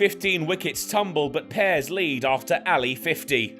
15 wickets tumble, but pairs lead after Ali 50.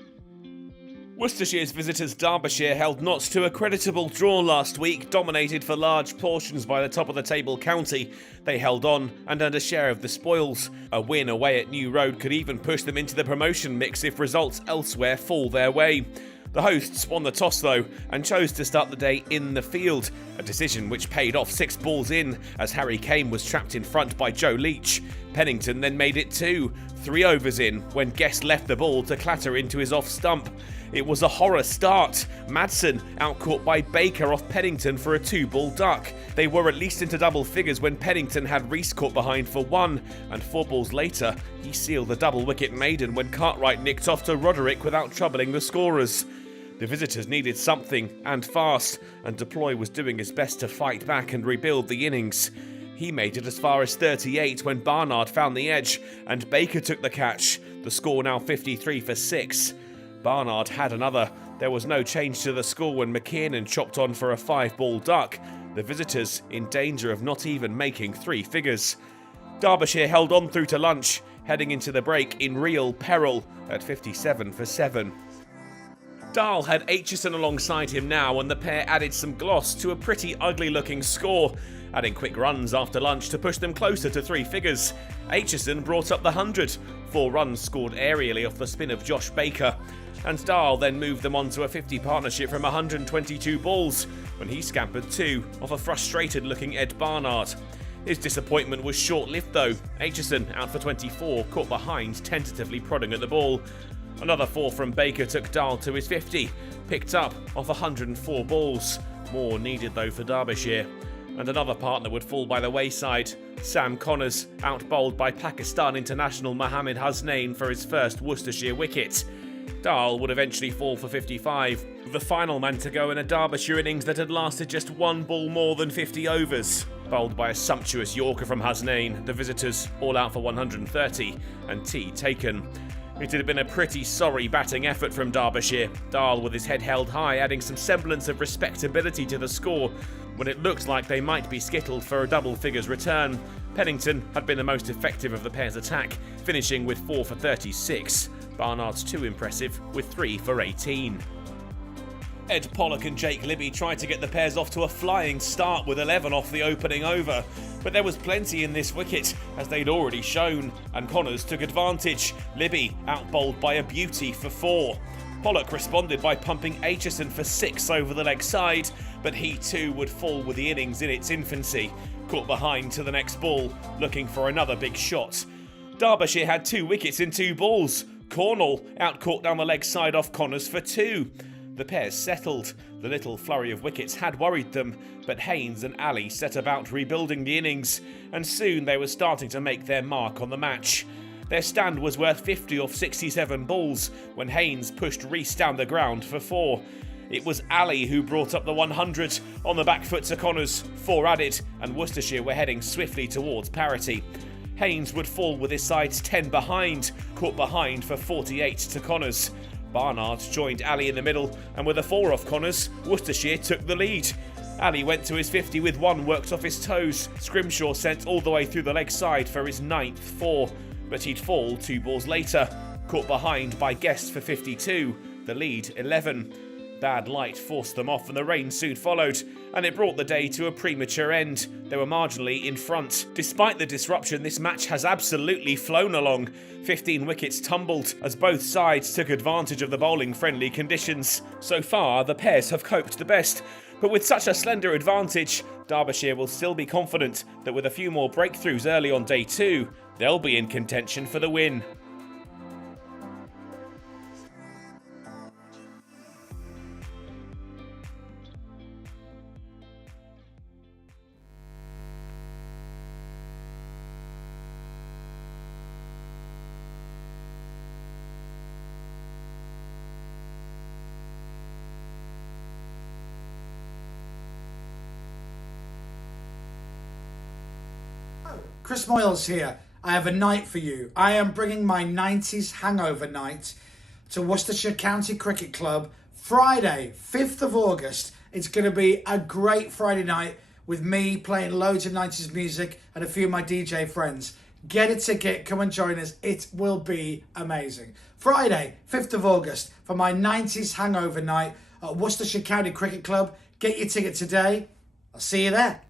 Worcestershire's visitors Derbyshire held Notts to a creditable draw last week, dominated for large portions by the top-of-the-table county. They held on and earned a share of the spoils. A win away at New Road could even push them into the promotion mix if results elsewhere fall their way. The hosts won the toss though and chose to start the day in the field, a decision which paid off 6 balls in as Harry Kane was trapped in front by Joe Leach. Pennington then made it 2, 3 overs in when Guest left the ball to clatter into his off stump. It was a horror start. Madsen outcaught by Baker off Pennington for a 2-ball duck. They were at least into double figures when Pennington had Rees caught behind for 1, and 4 balls later, he sealed the double wicket maiden when Cartwright nicked off to Roderick without troubling the scorers. The visitors needed something, and fast, and Deploy was doing his best to fight back and rebuild the innings. He made it as far as 38 when Barnard found the edge, and Baker took the catch, the score now 53 for 6. Barnard had another. There was no change to the score when McKiernan chopped on for a 5-ball duck. The visitors in danger of not even making 3 figures. Derbyshire held on through to lunch, heading into the break in real peril at 57 for 7. Dahl had Aitchison alongside him now, and the pair added some gloss to a pretty ugly-looking score, adding quick runs after lunch to push them closer to 3 figures. Aitchison brought up the 100, 4 runs scored aerially off the spin of Josh Baker, and Dahl then moved them on to a 50 partnership from 122 balls, when he scampered 2 off a frustrated-looking Ed Barnard. His disappointment was short-lived though. Aitchison, out for 24, caught behind, tentatively prodding at the ball. Another 4 from Baker took Dahl to his 50, picked up off 104 balls. More needed though for Derbyshire. And another partner would fall by the wayside. Sam Connors, out-bowled by Pakistan international Mohammad Hasnain for his first Worcestershire wicket. Dahl would eventually fall for 55, the final man to go in a Derbyshire innings that had lasted just 1 ball more than 50 overs. Bowled by a sumptuous Yorker from Hasnain, the visitors all out for 130, and tea taken. It had been a pretty sorry batting effort from Derbyshire, Dahl with his head held high adding some semblance of respectability to the score when it looked like they might be skittled for a double figures return. Pennington had been the most effective of the pair's attack, finishing with 4 for 36. Barnard's too impressive with 3 for 18. Ed Pollock and Jake Libby tried to get the pairs off to a flying start with 11 off the opening over, but there was plenty in this wicket, as they'd already shown, and Connors took advantage. Libby out-bowled by a beauty for 4. Pollock responded by pumping Aitchison for 6 over the leg side, but he too would fall with the innings in its infancy, caught behind to the next ball, looking for another big shot. Derbyshire had 2 wickets in 2 balls. Cornell out-caught down the leg side off Connors for 2. The pairs settled. The little flurry of wickets had worried them, but Haynes and Ali set about rebuilding the innings, and soon they were starting to make their mark on the match. Their stand was worth 50 off 67 balls when Haynes pushed Rees down the ground for 4. It was Ali who brought up the 100 on the back foot to Connors, 4 added, and Worcestershire were heading swiftly towards parity. Haynes would fall with his sides 10 behind, caught behind for 48 to Connors. Barnard joined Ali in the middle, and with a 4 off Connors, Worcestershire took the lead. Ali went to his 50 with 1 worked off his toes. Scrimshaw sent all the way through the leg side for his 9th 4, but he'd fall 2 balls later, caught behind by Guest for 52, the lead 11. Bad light forced them off and the rain soon followed, and it brought the day to a premature end. They were marginally in front. Despite the disruption, this match has absolutely flown along. 15 wickets tumbled as both sides took advantage of the bowling-friendly conditions. So far, the pairs have coped the best, but with such a slender advantage, Derbyshire will still be confident that with a few more breakthroughs early on day 2, they'll be in contention for the win. Chris Moyles here. I have a night for you. I am bringing my 90s hangover night to Worcestershire County Cricket Club Friday, 5th of August. It's going to be a great Friday night with me playing loads of 90s music and a few of my DJ friends. Get a ticket, come and join us. It will be amazing. Friday, 5th of August, for my 90s hangover night at Worcestershire County Cricket Club. Get your ticket today. I'll see you there.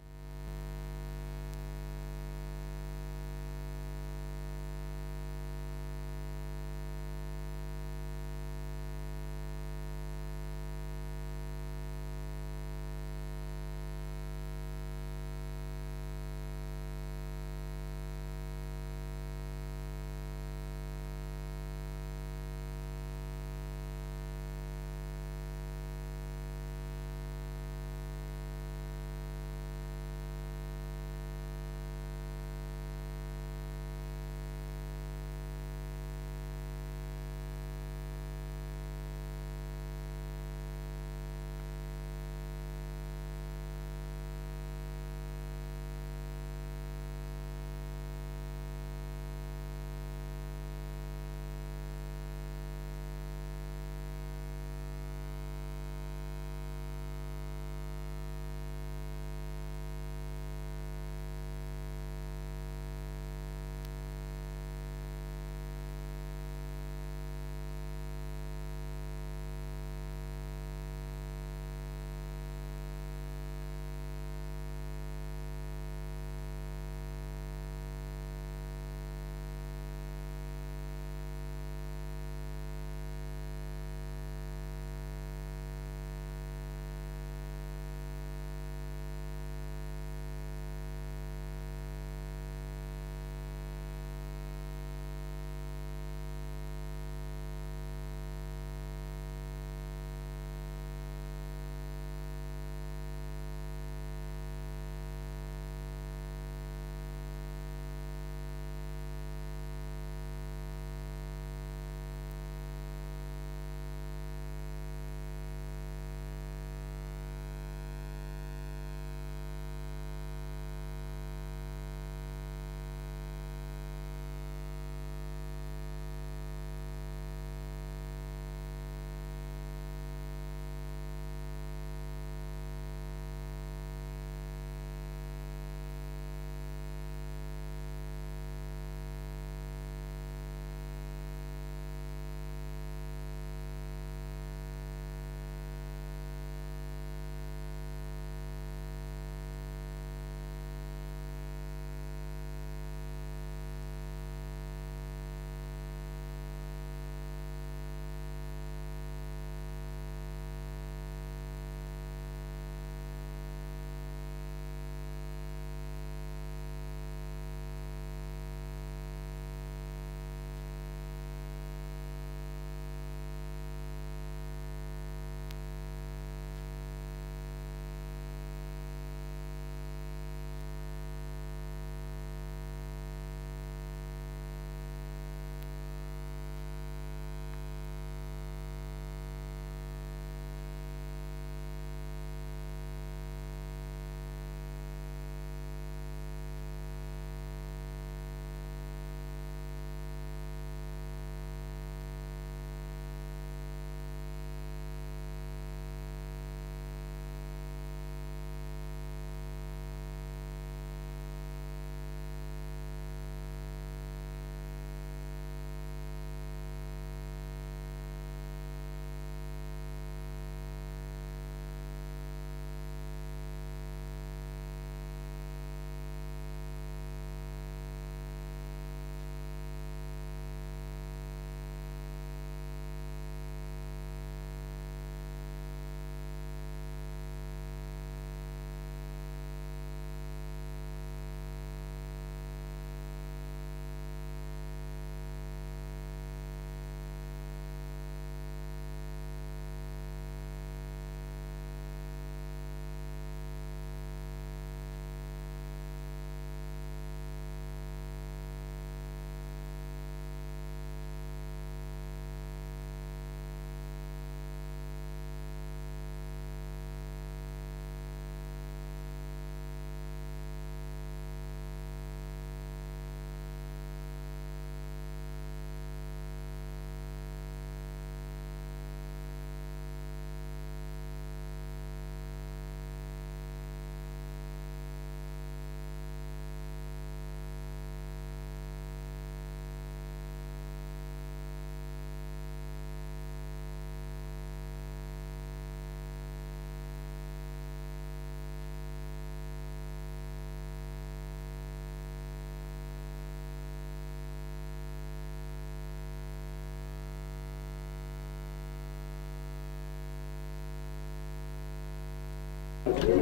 Beautifully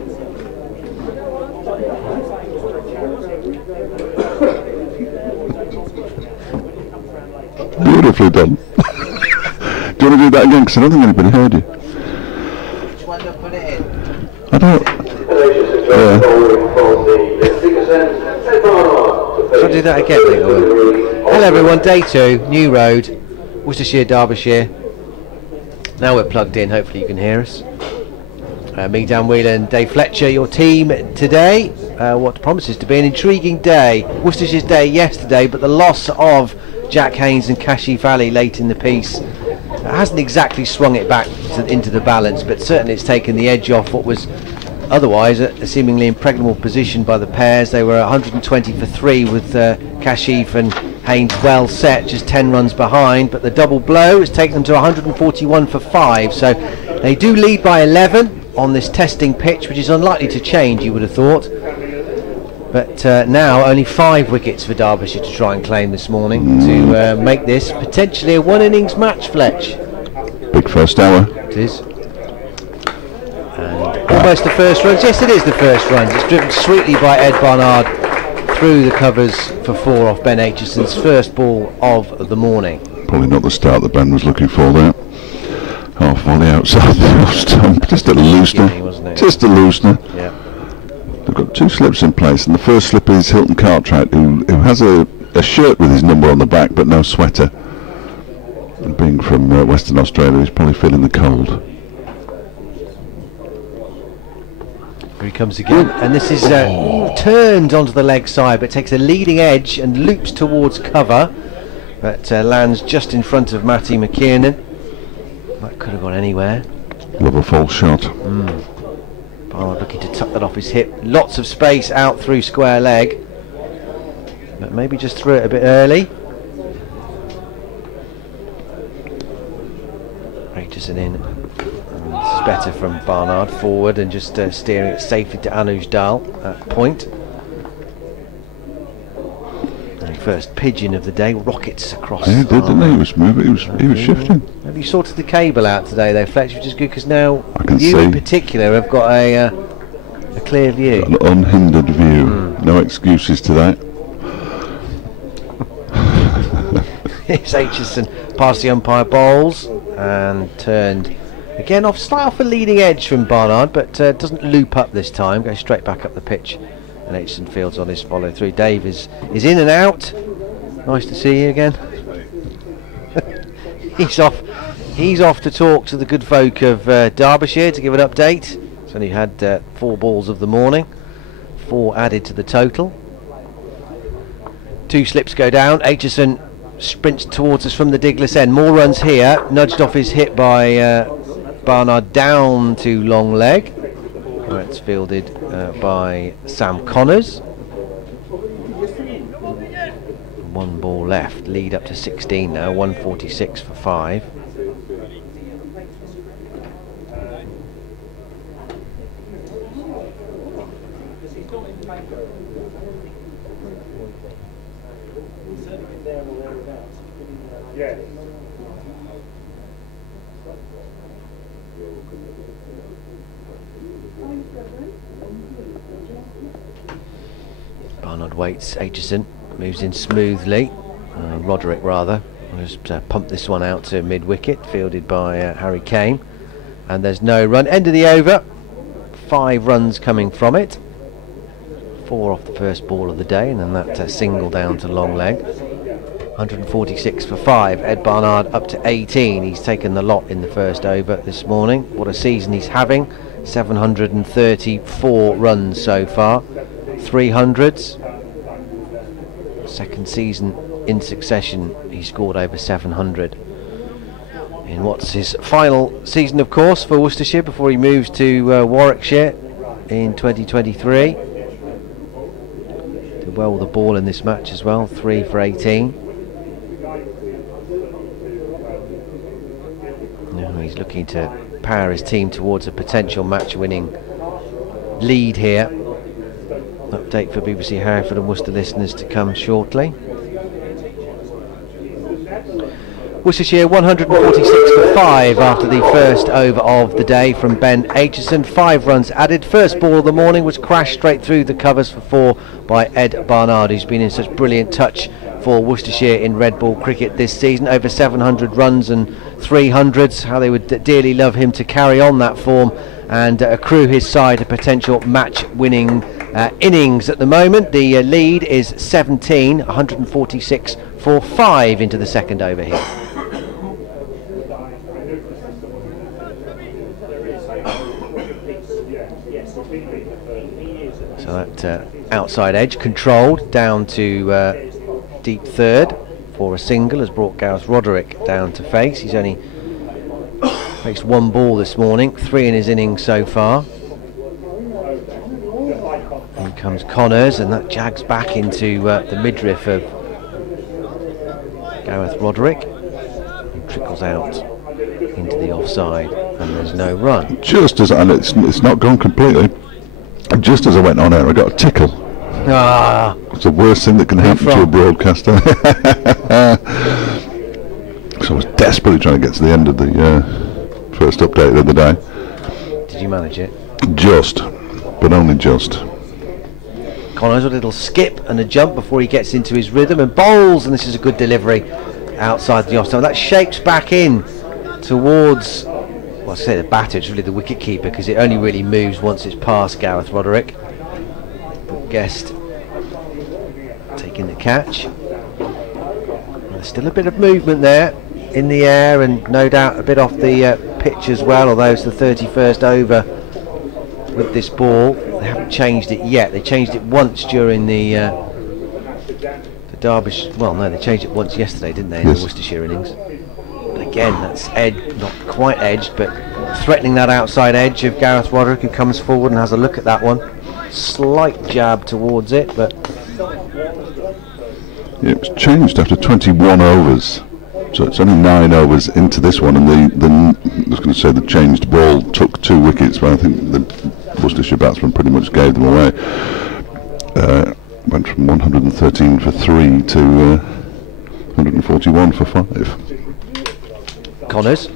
done. Do you want to do that again? Because I don't think anybody heard you. Which one to put it in? I don't. Yeah. Shall I do that again, Nick? Hello everyone, day 2, New Road, Worcestershire, Derbyshire. Now we're plugged in, hopefully you can hear us. Me, Dan Whelan, Dave Fletcher, your team today. What promises to be an intriguing day. Worcestershire's day yesterday, but the loss of Jack Haynes and Kashif Ali late in the piece hasn't exactly swung it back into the balance, but certainly it's taken the edge off what was otherwise a seemingly impregnable position by the pairs. They were 120 for 3 with Kashif and Haynes well set, just 10 runs behind, but the double blow has taken them to 141 for 5, so they do lead by 11 on this testing pitch, which is unlikely to change, you would have thought. But now only 5 wickets for Derbyshire to try and claim this morning to make this potentially a one innings match, Fletch. Big first hour. It is. And almost the first runs. Yes, it is the first runs. It's driven sweetly by Ed Barnard through the covers for 4 off Ben Aitchison's first ball of the morning. Probably not the start that Ben was looking for there. Half volley outside the off stump. Just a loosener. Just a loosener. Yeah. They've got 2 slips in place, and the first slip is Hilton Cartwright, who has a shirt with his number on the back but no sweater. And being from Western Australia, he's probably feeling the cold. Here he comes again, and this is turned onto the leg side, but takes a leading edge and loops towards cover, but lands just in front of Matty McKiernan. That could have gone anywhere. Love a false shot. Barnard looking to tuck that off his hip. Lots of space out through square leg, but maybe just threw it a bit early. Aitchison in. And this is better from Barnard forward and just steering it safely to Anuj Dal at point. And first pigeon of the day rockets across. Yeah, he did, didn't he? He was moving. He was shifting. Have you sorted the cable out today, though, Fletch? Which is good because now I can you see. in particular have got a clear view. An unhindered view. No excuses to that. It's Aitchison past the umpire bowls and turned again slightly off a leading edge from Barnard, but doesn't loop up this time, goes straight back up the pitch, and Aitchison fields on his follow through. Dave is in and out. Nice to see you again. He's off to talk to the good folk of Derbyshire to give an update. He's only had 4 balls of the morning, 4 added to the total. 2 slips go down. Aitchison sprints towards us from the Diglis end. More runs here, nudged off his hit by Barnard down to long leg, where it's fielded by Sam Connors. 1 ball left, lead up to 16 now, 146 for 5. Barnard waits, Aitchison moves in smoothly, Roderick rather, just pumped this one out to mid-wicket, fielded by Harry Kane, and there's no run. End of the over, 5 runs coming from it, 4 off the first ball of the day, and then that single down to long leg. 146 for 5. Ed Barnard up to 18. He's taken the lot in the first over this morning. What a season he's having. 734 runs so far. 300s. Second season in succession he scored over 700. In what's his final season, of course, for Worcestershire before he moves to Warwickshire in 2023. Did well with the ball in this match as well. 3 for 18. He's looking to power his team towards a potential match-winning lead here. Update for BBC Hereford and Worcester listeners to come shortly. Worcestershire 146 for 5 after the first over of the day from Ben Aitchison. 5 runs added. First ball of the morning was crashed straight through the covers for 4 by Ed Barnard, who's been in such brilliant touch for Worcestershire in red ball cricket this season. Over 700 runs and 300s. How they would dearly love him to carry on that form and accrue his side a potential match-winning innings at the moment. The lead is 17, 146 for 5 into the second over here. So that outside edge controlled down to deep third for a single has brought Gareth Roderick down to face. He's only faced 1 ball this morning, 3 in his innings so far. In comes Connors, and that jags back into the midriff of Gareth Roderick. He trickles out into the offside, and there's no run. Just as, and it's not gone completely, just as I went on air, I got a tickle. Ah, It's the worst thing that can happen to a broadcaster. So I was desperately trying to get to the end of the first update of the day. did you manage it? Just, but only just. Connors a little skip and a jump before he gets into his rhythm and bowls, and this is a good delivery outside the offside. That shapes back in towards, well, I say the batter, it's really the wicket keeper, because it only really moves once it's past Gareth Roderick. Guest taking the catch. There's still a bit of movement there in the air, and no doubt a bit off the pitch as well, although it's the 31st over with this ball. They haven't changed it yet. They changed it once during the Derbyshire, well no, they changed it once yesterday, didn't they, in the Worcestershire innings. But again, that's not quite edged, but threatening that outside edge of Gareth Roderick, who comes forward and has a look at that one. Slight jab towards it, but Yeah, it was changed after 21 overs, so it's only 9 overs into this one, and I was going to say the changed ball took 2 wickets, but I think the Worcestershire batsman pretty much gave them away. Went from 113 for 3 to 141 for 5. Connors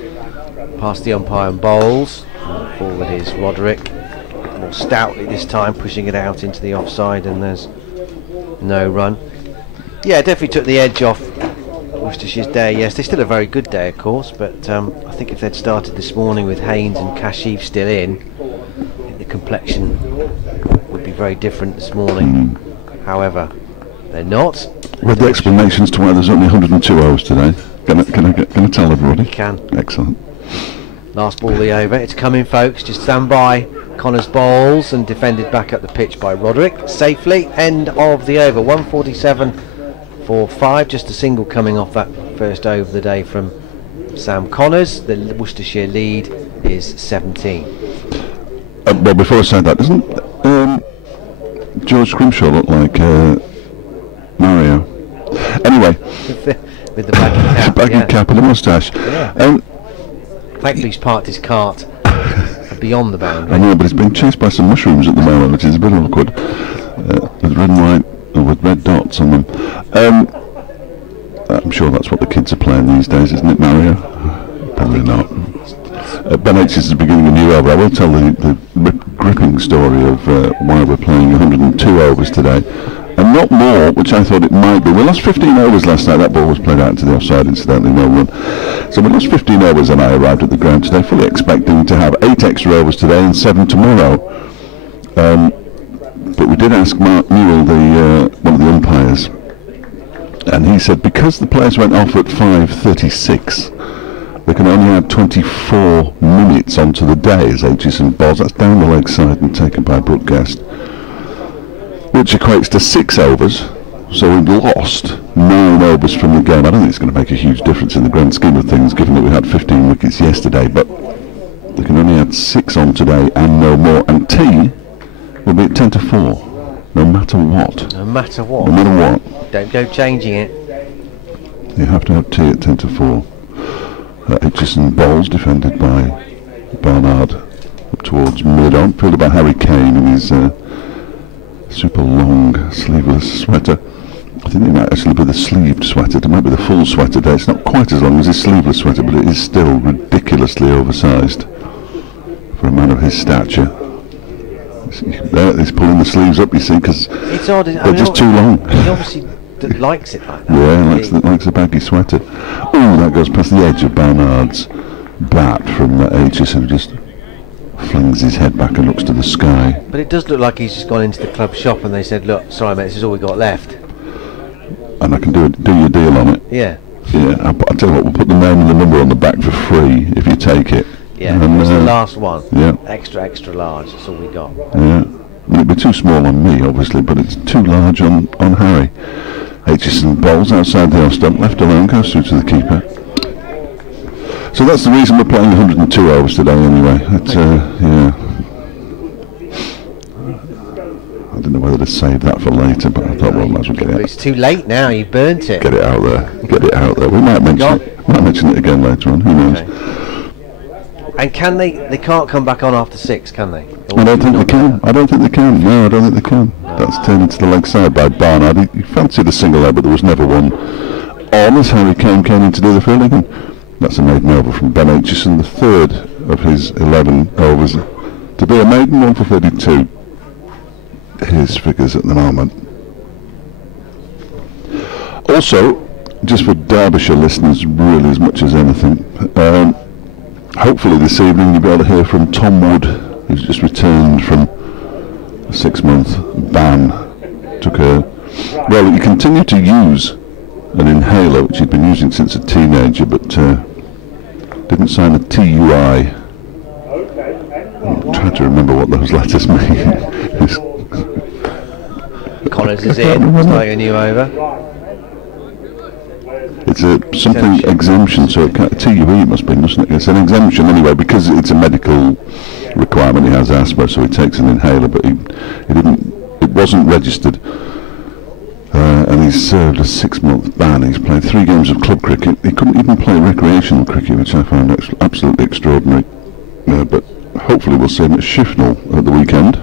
past the umpire and bowls. Forward is Roderick, more stoutly this time, pushing it out into the offside, and there's no run. Yeah, definitely took the edge off Worcestershire's day. Yes, they're still a very good day, of course, but I think if they'd started this morning with Haynes and Kashif still in, I think the complexion would be very different this morning. However, they're not. With the explanations to why there's only 102 overs today. Can I tell everybody? You can. Excellent. Last ball of the over. It's coming, folks. Just stand by. Connors bowls and defended back up the pitch by Roderick. Safely. End of the over. 147 for 5. Just a single coming off that first over of the day from Sam Connors. The Worcestershire lead is 17. Well, before I say that, doesn't George Scrimshaw look like Mario? Anyway. With the baggy cap. Baggy cap and a moustache. Yeah. Thankfully he's parked his cart beyond the boundary. I know, but it's being chased by some mushrooms at the moment, which is a bit awkward. With red and white, or with red dots on them. I'm sure that's what the kids are playing these days, isn't it, Mario? Probably not. Ben H is beginning a new over. I will tell the gripping story of why we're playing 102 overs today. And not more, which I thought it might be. We lost 15 overs last night. That ball was played out into the offside, incidentally, no run. So we lost 15 overs, and I arrived at the ground today fully expecting to have 8 extra overs today and 7 tomorrow. But we did ask Mark Newell, one of the umpires, and he said because the players went off at 5:36, they can only add 24 minutes onto the day as Aitchison bowls. That's down the leg side and taken by Brooke Guest, which equates to 6 overs. So we've lost 9 overs from the game. I don't think it's going to make a huge difference in the grand scheme of things, given that we had 15 wickets yesterday, but they can only add 6 on today and no more. And tea will be at 10 to 4, no matter what. No matter what. No matter what. Don't go changing it. You have to have tea at 10 to 4. Aitchison bowls, defended by Barnard up towards mid-on, fielded by Harry Kane in his super long sleeveless sweater. I think it might actually be the sleeved sweater. It might be the full sweater day. It's not quite as long as his sleeveless sweater, but it is still ridiculously oversized for a man of his stature. He's pulling the sleeves up, you see, because It's odd. they're just too long. He obviously likes it like that. Yeah, likes a baggy sweater. Oh, that goes past the edge of Barnard's bat from Aegis, who just flings his head back and looks to the sky. But it does look like he's just gone into the club shop and they said, look, sorry mate, this is all we got left. And I can do your deal on it. Yeah. Yeah, I'll tell you what, we'll put the name and the number on the back for free if you take it. Yeah, and, it's the last one. Yeah. Extra large, that's all we got. Yeah. It'd be too small on me, obviously, but it's too large on Harry. Aitchison bowls outside the off stump, left alone, goes through to the keeper. So that's the reason we're playing 102 overs today anyway. Yeah. I didn't know whether to save that for later, but I thought, well, might as well get it out. It's too late now, you burnt it. Get it out there. Get it out there. We might mention it again later on, who knows. Okay. And can they can't come back on after 6, can they? I don't think they can. No, I don't think they can. That's turned into the leg side by Barnard. He fancied a single there, but there was never one on as Harry came in to do the fielding. And that's a maiden over from Ben Aitchison, the third of his 11 overs. To be a maiden, 1 for 32. His figures at the moment. Also, just for Derbyshire listeners, really as much as anything, hopefully this evening you'll be able to hear from Tom Wood, who's just returned from a 6-month ban. He continued to use an inhaler, which he'd been using since a teenager, but didn't sign a TUI. I'm trying to remember what those letters mean. Connors is in, starting a new over. It's something exemption, so it can't, TUE it must be, mustn't it? It's an exemption anyway, because it's a medical requirement. He has asthma, so he takes an inhaler, but it wasn't registered. And he's served a 6-month ban. He's played 3 games of club cricket. He couldn't even play recreational cricket, which I found absolutely extraordinary. But hopefully we'll see him at Shifnal at the weekend.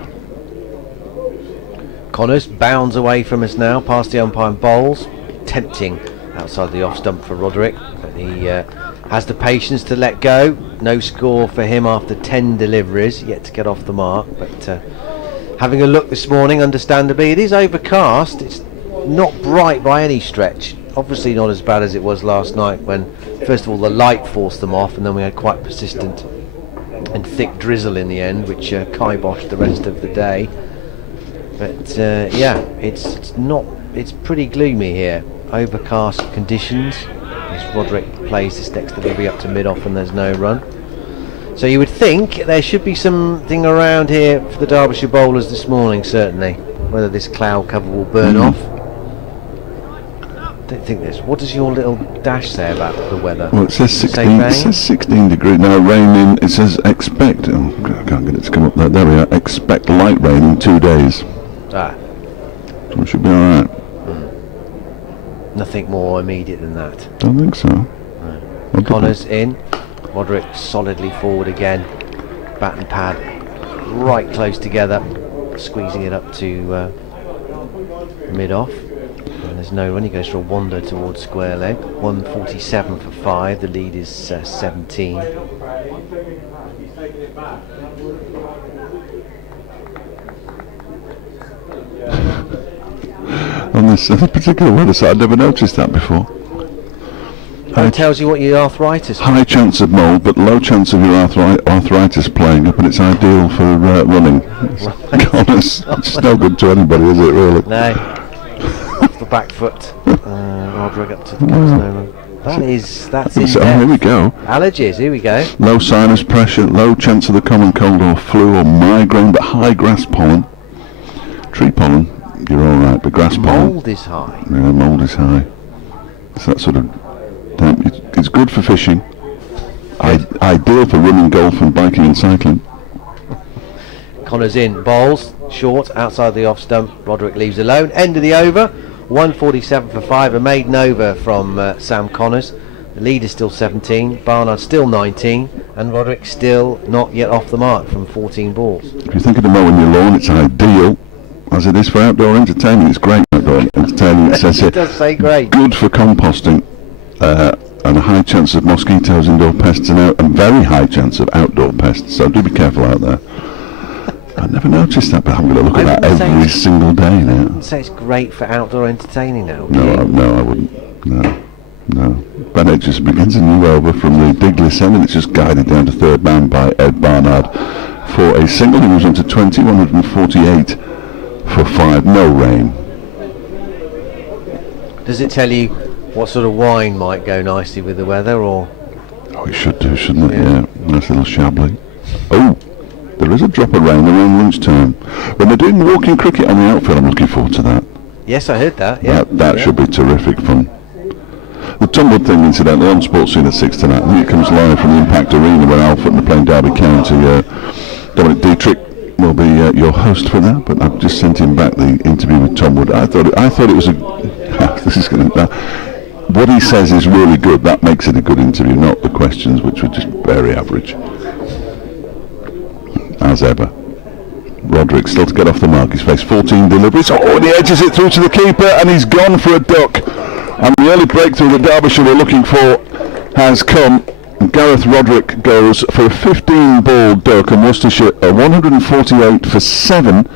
Connors bounds away from us now, past the umpire and bowls. Tempting outside the off stump for Roderick, but he has the patience to let go. No score for him after 10 deliveries, yet to get off the mark. But having a look this morning, understandably, it is overcast. It's not bright by any stretch. Obviously not as bad as it was last night when, first of all, the light forced them off, and then we had quite persistent and thick drizzle in the end, which kiboshed the rest of the day. But yeah, it's pretty gloomy here. Overcast conditions as Roderick plays this next delivery up to mid-off and there's no run. So you would think there should be something around here for the Derbyshire bowlers this morning, certainly. Whether this cloud cover will burn off. I don't think this. What does your little dash say about the weather? Well, it says 16. It says 16 degrees. Now rain in. It says expect. Oh, I can't get it to come up there. There we are. Expect light rain in 2 days. Ah. So it should be all right. Nothing more immediate than that. Don't think so. No. Connors in. Roderick solidly forward again. Bat and pad right close together. Squeezing it up to mid-off. And there's no run. He goes for a wander towards square leg. 147 for 5. The lead is 17. On this particular weather site, I'd never noticed that before. It tells you what your arthritis. High chance of mould, but low chance of your arthritis playing up, and it's ideal for running. It's no good to anybody, is it, really? No. Off the back foot. Roderick up to the no. That's in so, here we go. Allergies, here we go. Low sinus pressure, low chance of the common cold or flu or migraine, but high grass pollen. Tree pollen, you're alright, but grass pollen. Mould is high. Yeah, mould is high. It's that sort of... It's good for fishing. Ideal for running, golf and biking and cycling. Connors in, bowls, short, outside the off stump. Roderick leaves alone. End of the over. 147 for 5. A maiden over from Sam Connors. The lead is still 17. Barnard still 19. And Roderick still not yet off the mark from 14 balls. If you're thinking of mowing your lawn, it's ideal. As it is for outdoor entertainment, it's great. But outdoor entertaining. It says It does say great. good for composting, and a high chance of mosquitoes, indoor pests, and very high chance of outdoor pests. So do be careful out there. I never noticed that, but I'm going to look at that every single day now. I wouldn't say it's great for outdoor entertaining now. No, I wouldn't. No. Ben Aitchison begins a new over from the Diglis end, and it's just guided down to third man by Ed Barnard for a single. He moves on to 20, 148 for 5. No rain. Does it tell you what sort of wine might go nicely with the weather, or? Oh, it should do, shouldn't it? Yeah. Nice little Chablis. Oh, there is a drop of rain around lunchtime. When they're doing walking cricket on the outfield, I'm looking forward to that. Yes, I heard that. Yeah. That should be terrific fun. The Tumbled thing, incidentally, on Sports Scene at 6 tonight. I think it comes live from the Impact Arena where Alfred are playing Derby County. Dominic Dietrich will be your host for that, but I've just sent him back the interview with Tom Wood. I thought it was a... this is going to... what he says is really good. That makes it a good interview, not the questions, which were just very average. As ever. Roderick still to get off the mark. He's faced 14 deliveries. Oh, and he edges it through to the keeper, and he's gone for a duck. And the early breakthrough that Derbyshire were looking for has come. Gareth Roderick goes for a 15-ball duck, and Worcestershire 148 for 7.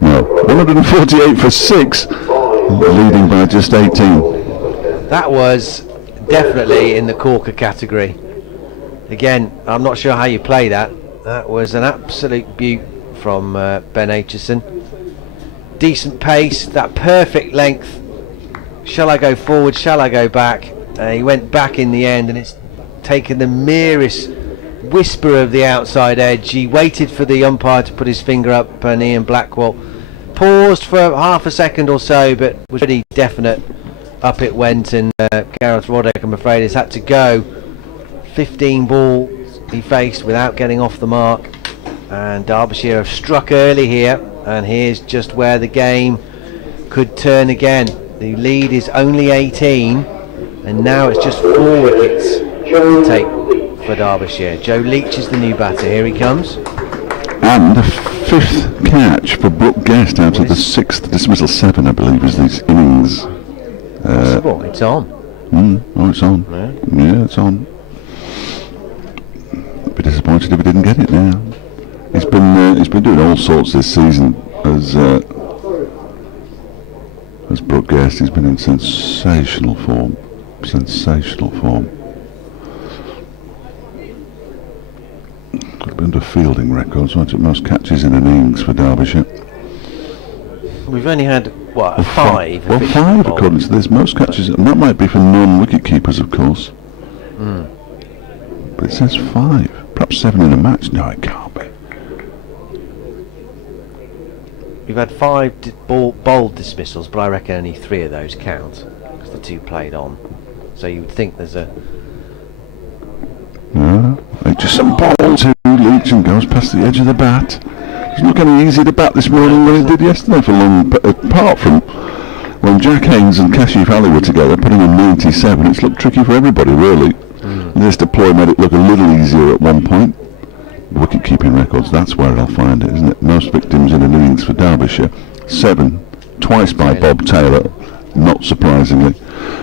No, 148 for 6, leading by just 18. That was definitely in the corker category. Again, I'm not sure how you play that. That was an absolute beaut from Ben Aitchison. Decent pace, that perfect length. Shall I go forward, shall I go back? He went back in the end, and it's taken the merest whisper of the outside edge. He waited for the umpire to put his finger up, and Ian Blackwell paused for half a second or so, but was pretty definite. Up it went, and Gareth Roderick, I'm afraid, has had to go. 15 balls he faced without getting off the mark, and Derbyshire have struck early here, and here's just where the game could turn again. The lead is only 18, and now it's just 4 wickets to take for Derbyshire. Joe Leach is the new batter. Here he comes. And a 5th catch for Brooke Guest out of the 6th dismissal. 7, I believe, is this innings. It's on. Oh, it's on. Yeah, it's on. I'd be disappointed if he didn't get it now. He's been doing all sorts this season as Brooke Guest. He's been in sensational form. Could be under fielding records, won't it? Most catches in an innings for Derbyshire. We've only had, what, 5? Well, 5 according to this. Most catches, and that might be for non-wicket keepers, of course. But it says 5. Perhaps 7 in a match. No, it can't be. We've had 5 bold dismissals, but I reckon only 3 of those count, because the 2 played on. So you would think there's a... Just some ball to Leach and goes past the edge of the bat. Doesn't look any easy to bat this morning than it did yesterday for long. But apart from when Jack Haynes and Kashif Ali were together putting in 97, it's looked tricky for everybody really. This deploy made it look a little easier at one point. Wicket keeping records, that's where I'll find it, isn't it? Most victims in an innings for Derbyshire. 7, twice by Bob Taylor, not surprisingly.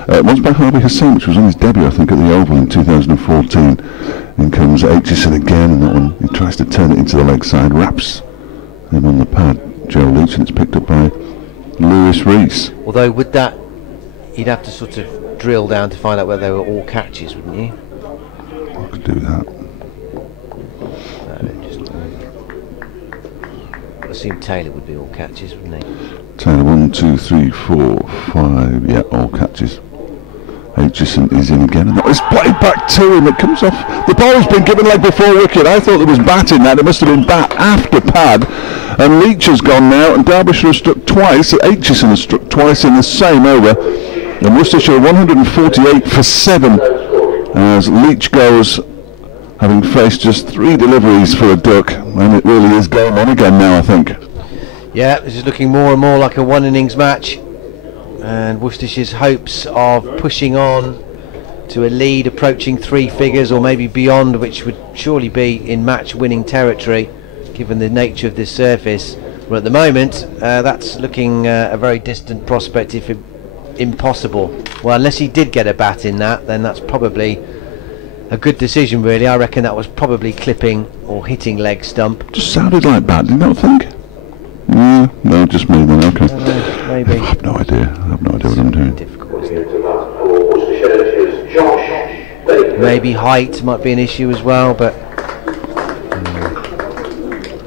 Once by Harvey Hussain, which was on his debut, I think, at the Oval in 2014. In comes Aitchison again, and that one, he tries to turn it into the leg side, wraps him on the pad. Joe Leach, and it's picked up by Lewis Rees. Although with that, you'd have to sort of drill down to find out whether they were all catches, wouldn't you? I could do that. I assume Taylor would be all catches, wouldn't he? Taylor, 1, 2, 3, 4, 5, yeah, all catches. Aitchison is in again, and that was played back to him. It comes off. The ball has been given leg before wicket. I thought there was bat in that. It must have been bat after pad. And Leach has gone now, and Derbyshire has struck twice. Aitchison has struck twice in the same over. And Worcestershire 148 for 7 as Leach goes, having faced just 3 deliveries for a duck. And it really is game on again now, I think. Yeah, this is looking more and more like a one innings match. And Worcestershire's hopes of pushing on to a lead approaching 3 figures or maybe beyond, which would surely be in match winning territory given the nature of this surface, Well, at the moment, that's looking a very distant prospect, if impossible. Well, unless he did get a bat in that, then that's probably a good decision, really. I reckon that was probably clipping or hitting leg stump. Just sounded like that, did you not think? Yeah, no, just me then, okay. Maybe. I have no idea. I have no idea what I'm doing. Difficult, isn't it? Maybe height might be an issue as well, but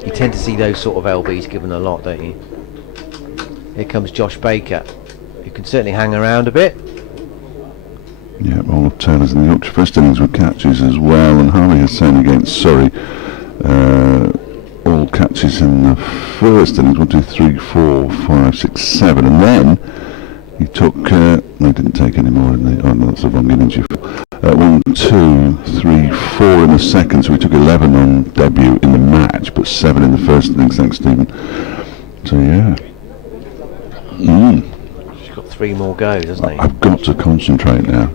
you tend to see those sort of LBs given a lot, don't you? Here comes Josh Baker, who can certainly hang around a bit. Yeah, all of Taylor's in the Yorkshire first innings with catches as well, and Harvey has saying against Surrey, all catches in the first innings, 1, 2, 3, 4, 5, 6, 7, and then he took, no, he didn't take any more in the, oh no, that's the wrong innings, 1, 2, 3, 4 in the second, so he took 11 on debut in the match, but 7 in the first innings, thanks Stephen. So yeah. He's got 3 more goes, hasn't he? I've got to concentrate now.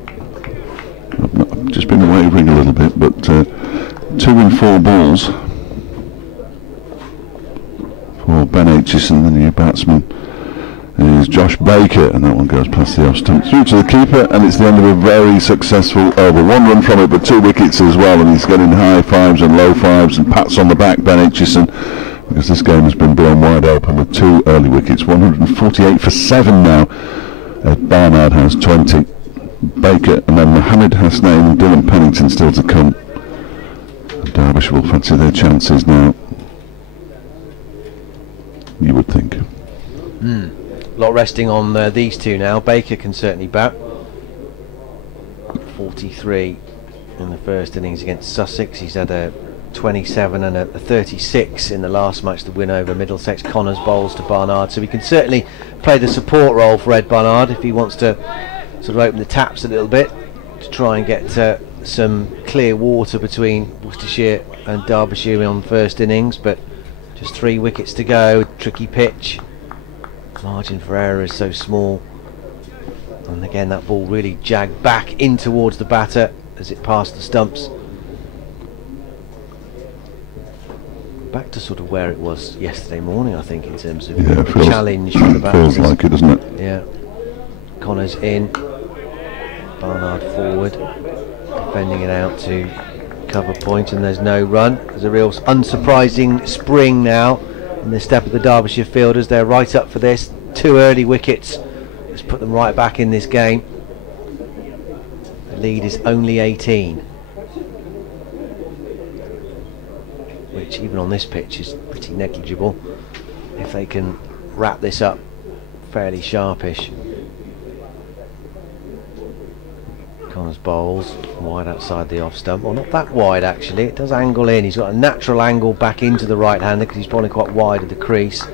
I've just been wavering a little bit, but 2 in 4 balls for Ben Aitchison, the new batsman, is Josh Baker, and that one goes past the off stump through to the keeper, and it's the end of a very successful over. 1 run from it, but 2 wickets as well, and he's getting high fives and low fives and pats on the back, Ben Aitchison, because this game has been blown wide open with 2 early wickets. 148 for 7 now. Ed Barnard has 20. Baker, and then Mohammed Hasnain and Dylan Pennington still to come. And Derbyshire will fancy their chances now, you would think. A lot resting on these two now. Baker can certainly bat. 43 in the first innings against Sussex. He's had a 27 and a 36 in the last match, the win over Middlesex. Connors bowls to Barnard, so he can certainly play the support role for Ed Barnard if he wants to sort of open the taps a little bit to try and get some clear water between Worcestershire and Derbyshire on first innings. But just 3 wickets to go, tricky pitch, margin for error is so small, and again that ball really jagged back in towards the batter as it passed the stumps. Back to sort of where it was yesterday morning, I think, in terms of challenge for the batters. Feels like it, doesn't it? Yeah. Connors in, Barnard forward, defending it out to cover point, and there's no run. There's a real unsurprising spring now in the step of the Derbyshire fielders. They're right up for this. 2 early wickets. Let's put them right back in this game. The lead is only 18, which even on this pitch is pretty negligible if they can wrap this up fairly sharpish. Connors bowls wide outside the off stump. Well, not that wide actually, it does angle in. He's got a natural angle back into the right hander because he's bowling quite wide of the crease.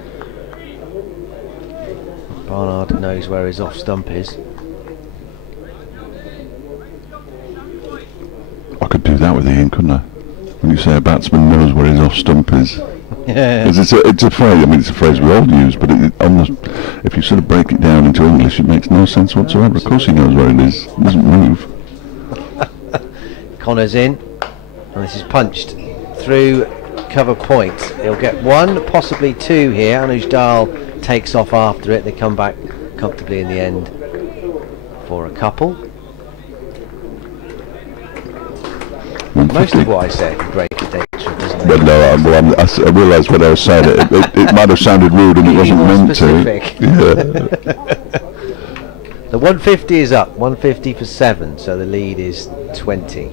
Barnard knows where his off stump is. I could do that with Ian, couldn't I? When you say a batsman knows where his off stump is. Yeah. It's a phrase, I mean it's a phrase we all use, but if you sort of break it down into English it makes no sense whatsoever. Of course he knows where it is, he doesn't move. Connors in, and this is punched through cover point. He'll get 1, possibly 2 here. Anuj Dal takes off after it. They come back comfortably in the end for a couple. Most of what I said you break it down, doesn't it? But no, I realised when I was saying it might have sounded rude and it wasn't meant specific. to. Yeah. The 150 is up, 150 for 7, so the lead is 20.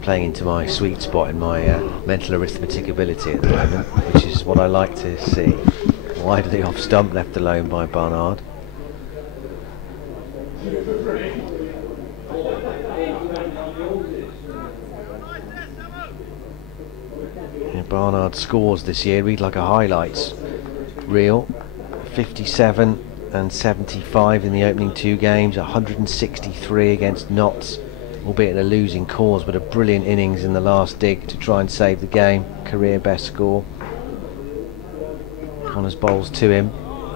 Playing into my sweet spot in my mental arithmetic ability at the moment, which is what I like to see. Wide of the off stump, left alone by Barnard. Yeah, Barnard scores this year, read like a highlights reel. 57 and 75 in the opening 2 games, 163 against Notts, albeit in a losing cause, but a brilliant innings in the last dig to try and save the game. Career best score. Connors bowls to him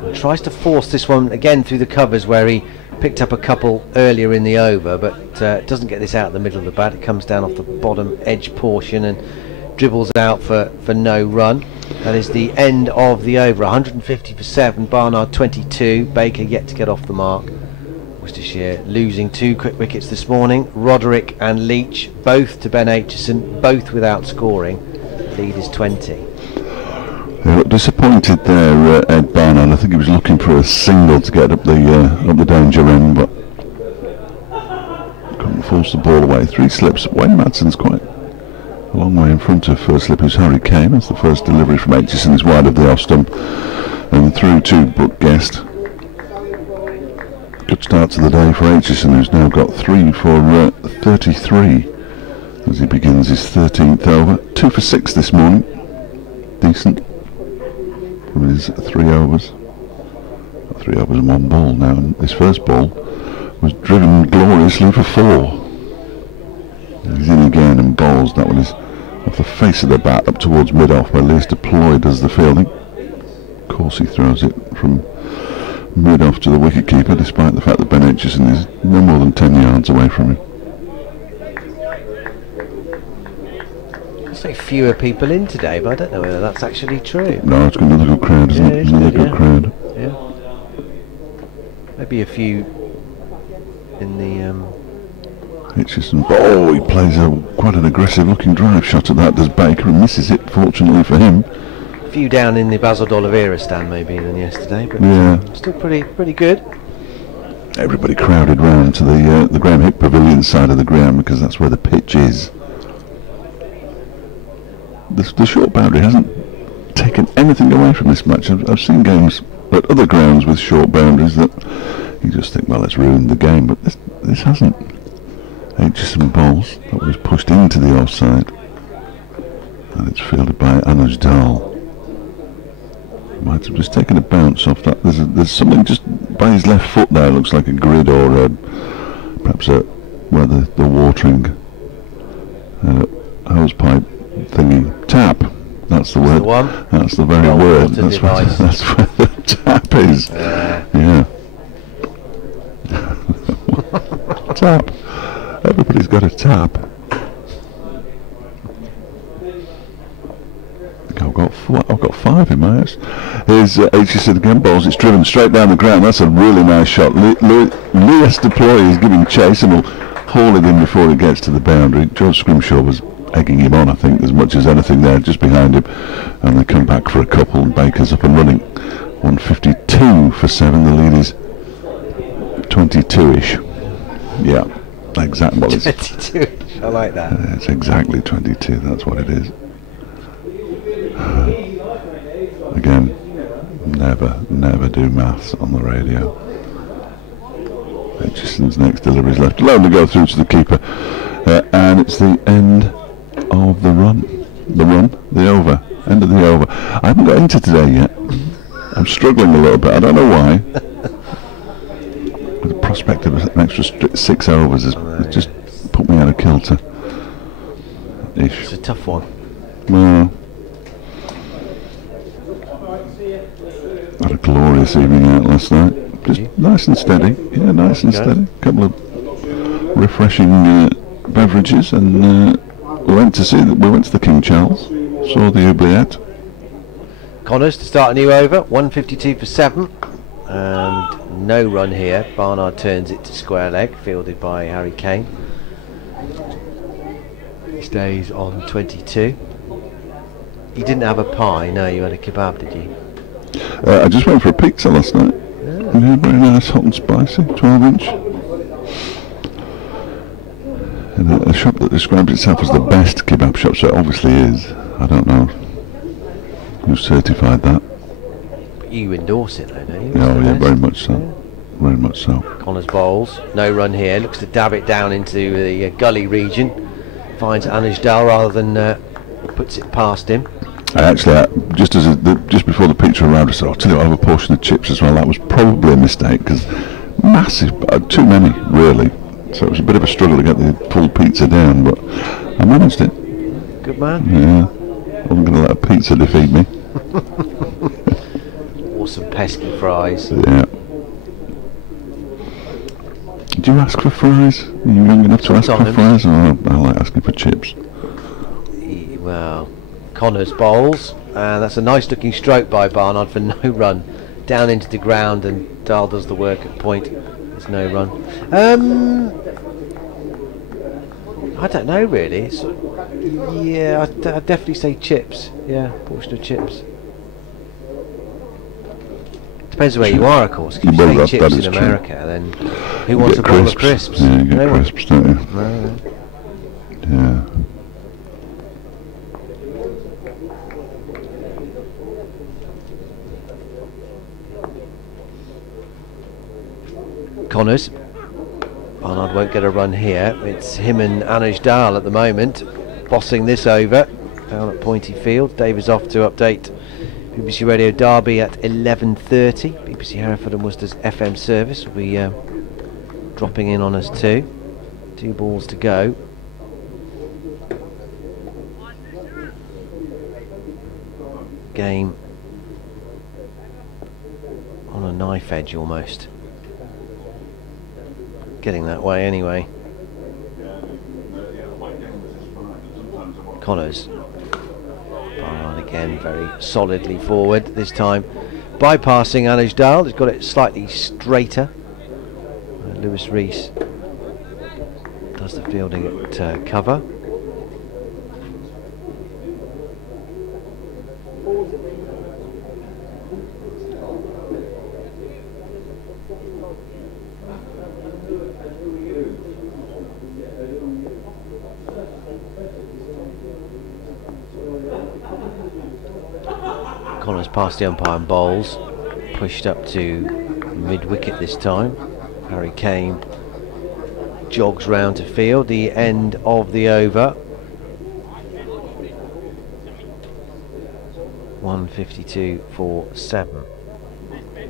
and tries to force this one again through the covers, where he picked up a couple earlier in the over, but doesn't get this out of the middle of the bat. It comes down off the bottom edge portion, and dribbles out for no run. That is the end of the over. 150 for 7, Barnard 22, Baker yet to get off the mark. Worcestershire losing 2 quick wickets this morning. Roderick and Leach both to Ben Aitchison, both without scoring. Lead is 20. They looked disappointed there, Ed Barnard. I think he was looking for a single to get up the danger end, but couldn't force the ball away. 3 slips. Wayne Madson's quite a long way in front of first slip, who's Harry Kane. That's the first delivery from Aitchison. Is wide of the off stump and through to Brooke Guest. Good start to the day for Aitchison, who's now got 3 for 33 as he begins his 13th over. 2 for 6 this morning. Decent from his 3 overs. 3 overs and 1 ball now. And his first ball was driven gloriously for 4. He's in again and bowls. That one is off the face of the bat up towards mid-off, where Leicester Ploy does the fielding. Of course he throws it from mid-off to the wicket-keeper, despite the fact that Ben Aitchison is no more than 10 yards away from him. There's like fewer people in today, but I don't know whether that's actually true. No, it's got another good crowd, isn't it? Another good crowd. Yeah. Maybe a few in the... Aitchison, oh, he plays quite an aggressive-looking drive shot at that, does Baker, and misses it, fortunately for him. A few down in the Basil D'Oliveira stand maybe than yesterday, but yeah, still pretty good. Everybody crowded round to the Graham Hick Pavilion side of the ground, because that's where the pitch is. The short boundary hasn't taken anything away from this match. I've seen games at other grounds with short boundaries that you just think, well, it's ruined the game, but this hasn't. Aitchison bowls. That was pushed into the offside, and it's fielded by Anuj Dal. Might have just taken a bounce off that. There's something just by his left foot there. Looks like a grid or perhaps the watering hose pipe thingy. Tap. That's the word. That's the very word. That's where the tap is. Yeah. Tap. Everybody's got a tap. I've got 5 in my house. Here's Aitchison again, bowls. It's driven straight down the ground. That's a really nice shot. Leicester Ploy is giving chase and will haul it in before it gets to the boundary. George Scrimshaw was egging him on, I think, as much as anything there, just behind him. And they come back for a couple, and Baker's up and running. 152 for 7. The lead is 22-ish. Yeah. Exactly what 22. I like that. It's exactly 22. That's what it is. Again, never do maths on the radio. Aitchison's next delivery is left alone to go through to the keeper, and it's the end of the run. The over. End of the over. I haven't got into today yet. I'm struggling a little bit. I don't know why. The prospect of an extra 6 overs has just put me out of kilter. It's a tough one. Well, had a glorious evening out last night. Just nice and steady. Yeah, nice and steady. A couple of refreshing beverages, and we went to the King Charles. Saw the oubliette. Connors to start a new over. 152 for 7. And no run here. Barnard turns it to square leg, fielded by Harry Kane. He stays on 22. You didn't have a pie, no, you had a kebab, did you? I just went for a pizza last night. Yeah, very nice, hot and spicy, 12-inch. In a shop that describes itself as the best kebab shop, so it obviously is. I don't know who certified that. You endorse it though, don't you? Oh yeah, very much so. Very much so. Connors bowls, no run here, looks to dab it down into the gully region. Finds Anuj Dal rather than puts it past him. I actually, just before the pizza arrived, I said, I'll tell you what, I'll have a portion of chips as well. That was probably a mistake, because massive, too many, really. So it was a bit of a struggle to get the full pizza down, but I managed it. Good man. Yeah. I wasn't going to let a pizza defeat me. Or some pesky fries. Yeah. Did you ask for fries? Are you young enough to ask for fries? Or I like asking for chips. Well, Connors bowls, and that's a nice looking stroke by Barnard for no run. Down into the ground, and Dahl does the work at point. There's no run. I don't know really. Yeah, I'd definitely say chips. Yeah, portion of chips. Depends where you are, of course. If you say chips in America, then who wants a bowl of crisps? Yeah, you get crisps, don't you? No. Yeah. Connors. Barnard won't get a run here. It's him and Anuj Dahl at the moment, bossing this over down at Pointy Field. Dave is off to update BBC Radio Derby at 11:30. BBC Hereford and Worcester's FM service will be dropping in on us too. 2 balls to go. Game on a knife edge almost. Getting that way anyway. Connors. Barnard again very solidly forward this time. Bypassing Anuj Dahl. He's got it slightly straighter. Lewis Rees does the fielding at cover. Connors past the umpire and bowls, pushed up to mid-wicket this time. Harry Kane jogs round to field, the end of the over. 152 for 7.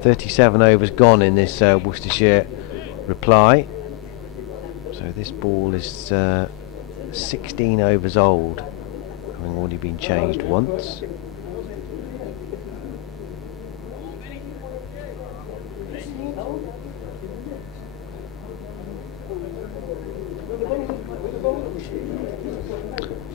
37 overs gone in this Worcestershire reply. So this ball is 16 overs old, having already been changed once.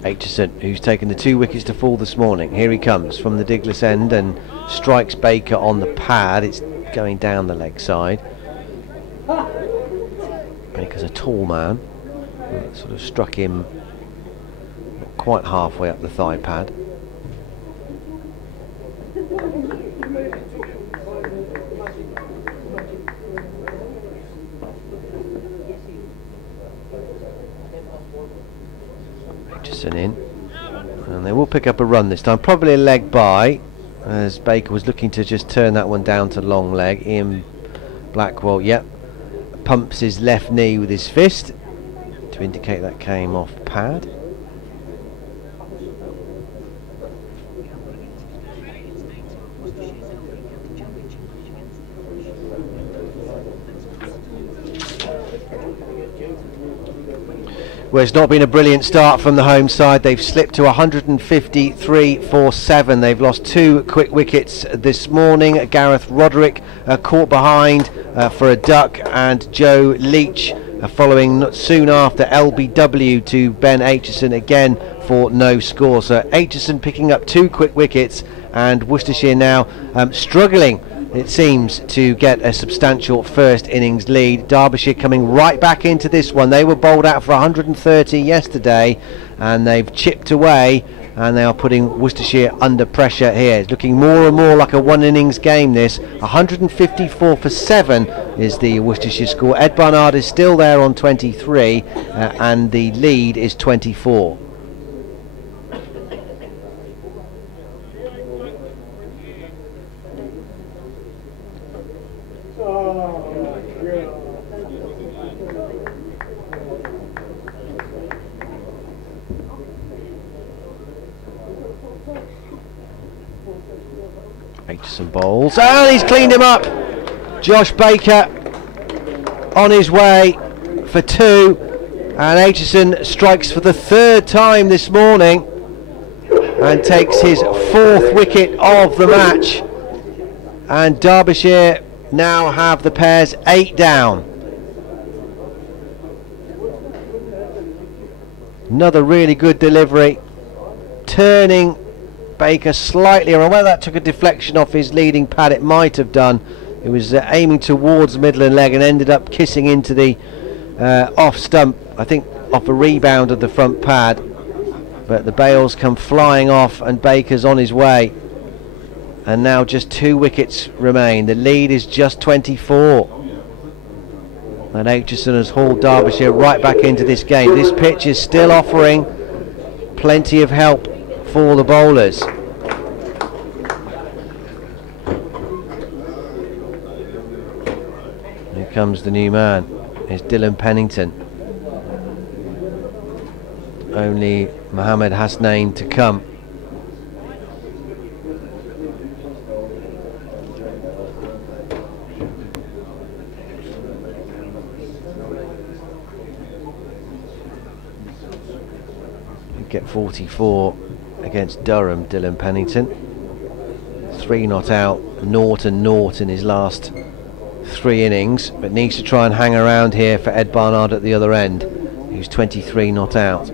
Aitchison, who's taken the 2 wickets to fall this morning. Here he comes from the Diglis end and strikes Baker on the pad. It's going down the leg side. Baker's a tall man. It sort of struck him not quite halfway up the thigh pad. In, and they will pick up a run this time, probably a leg by, as Baker was looking to just turn that one down to long leg. Ian Blackwell, yep, pumps his left knee with his fist to indicate that came off pad. Well, it's not been a brilliant start from the home side. They've slipped to 153 for 7. They've lost 2 quick wickets this morning. Gareth Roderick caught behind for a duck, and Joe Leach following soon after LBW to Ben Aitchison again for no score. So Aitchison picking up 2 quick wickets, and Worcestershire now struggling, it seems, to get a substantial first innings lead. Derbyshire coming right back into this one. They were bowled out for 130 yesterday, and they've chipped away, and they are putting Worcestershire under pressure here. It's looking more and more like a 1 innings game this. 154 for 7 is the Worcestershire score. Ed Barnard is still there on 23, and the lead is 24. Some bowls, and he's cleaned him up. Josh Baker on his way for 2, and Aitchison strikes for the 3rd time this morning and takes his 4th wicket of the match, and Derbyshire now have the pairs 8 down. Another really good delivery. turning Baker slightly around. Whether that took a deflection off his leading pad, it might have done. He was aiming towards the middle and leg and ended up kissing into the off stump, I think off a rebound of the front pad. But the bails come flying off and Baker's on his way. And now just 2 wickets remain. The lead is just 24. And Aitchison has hauled Derbyshire right back into this game. This pitch is still offering plenty of help for the bowlers. Here comes the new man. It's Dylan Pennington. Only Mohammed Hasnain to come. Get 44 against Durham, Dylan Pennington. 3 not out, 0 and 0 in his last 3 innings, but needs to try and hang around here for Ed Barnard at the other end, who's 23 not out.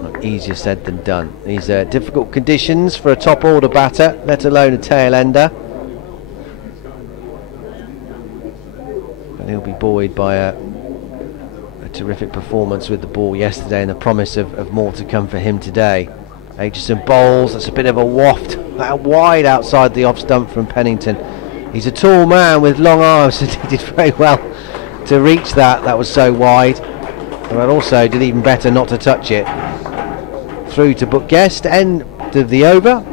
Not easier said than done. These are difficult conditions for a top order batter, let alone a tail ender. And he'll be buoyed by a terrific performance with the ball yesterday and the promise of more to come for him today. Aitchison bowls, that's a bit of a waft wide outside the off stump from Pennington. He's a tall man with long arms and he did very well to reach that. That was so wide, but also did even better not to touch it. Through to book guest, end of the over,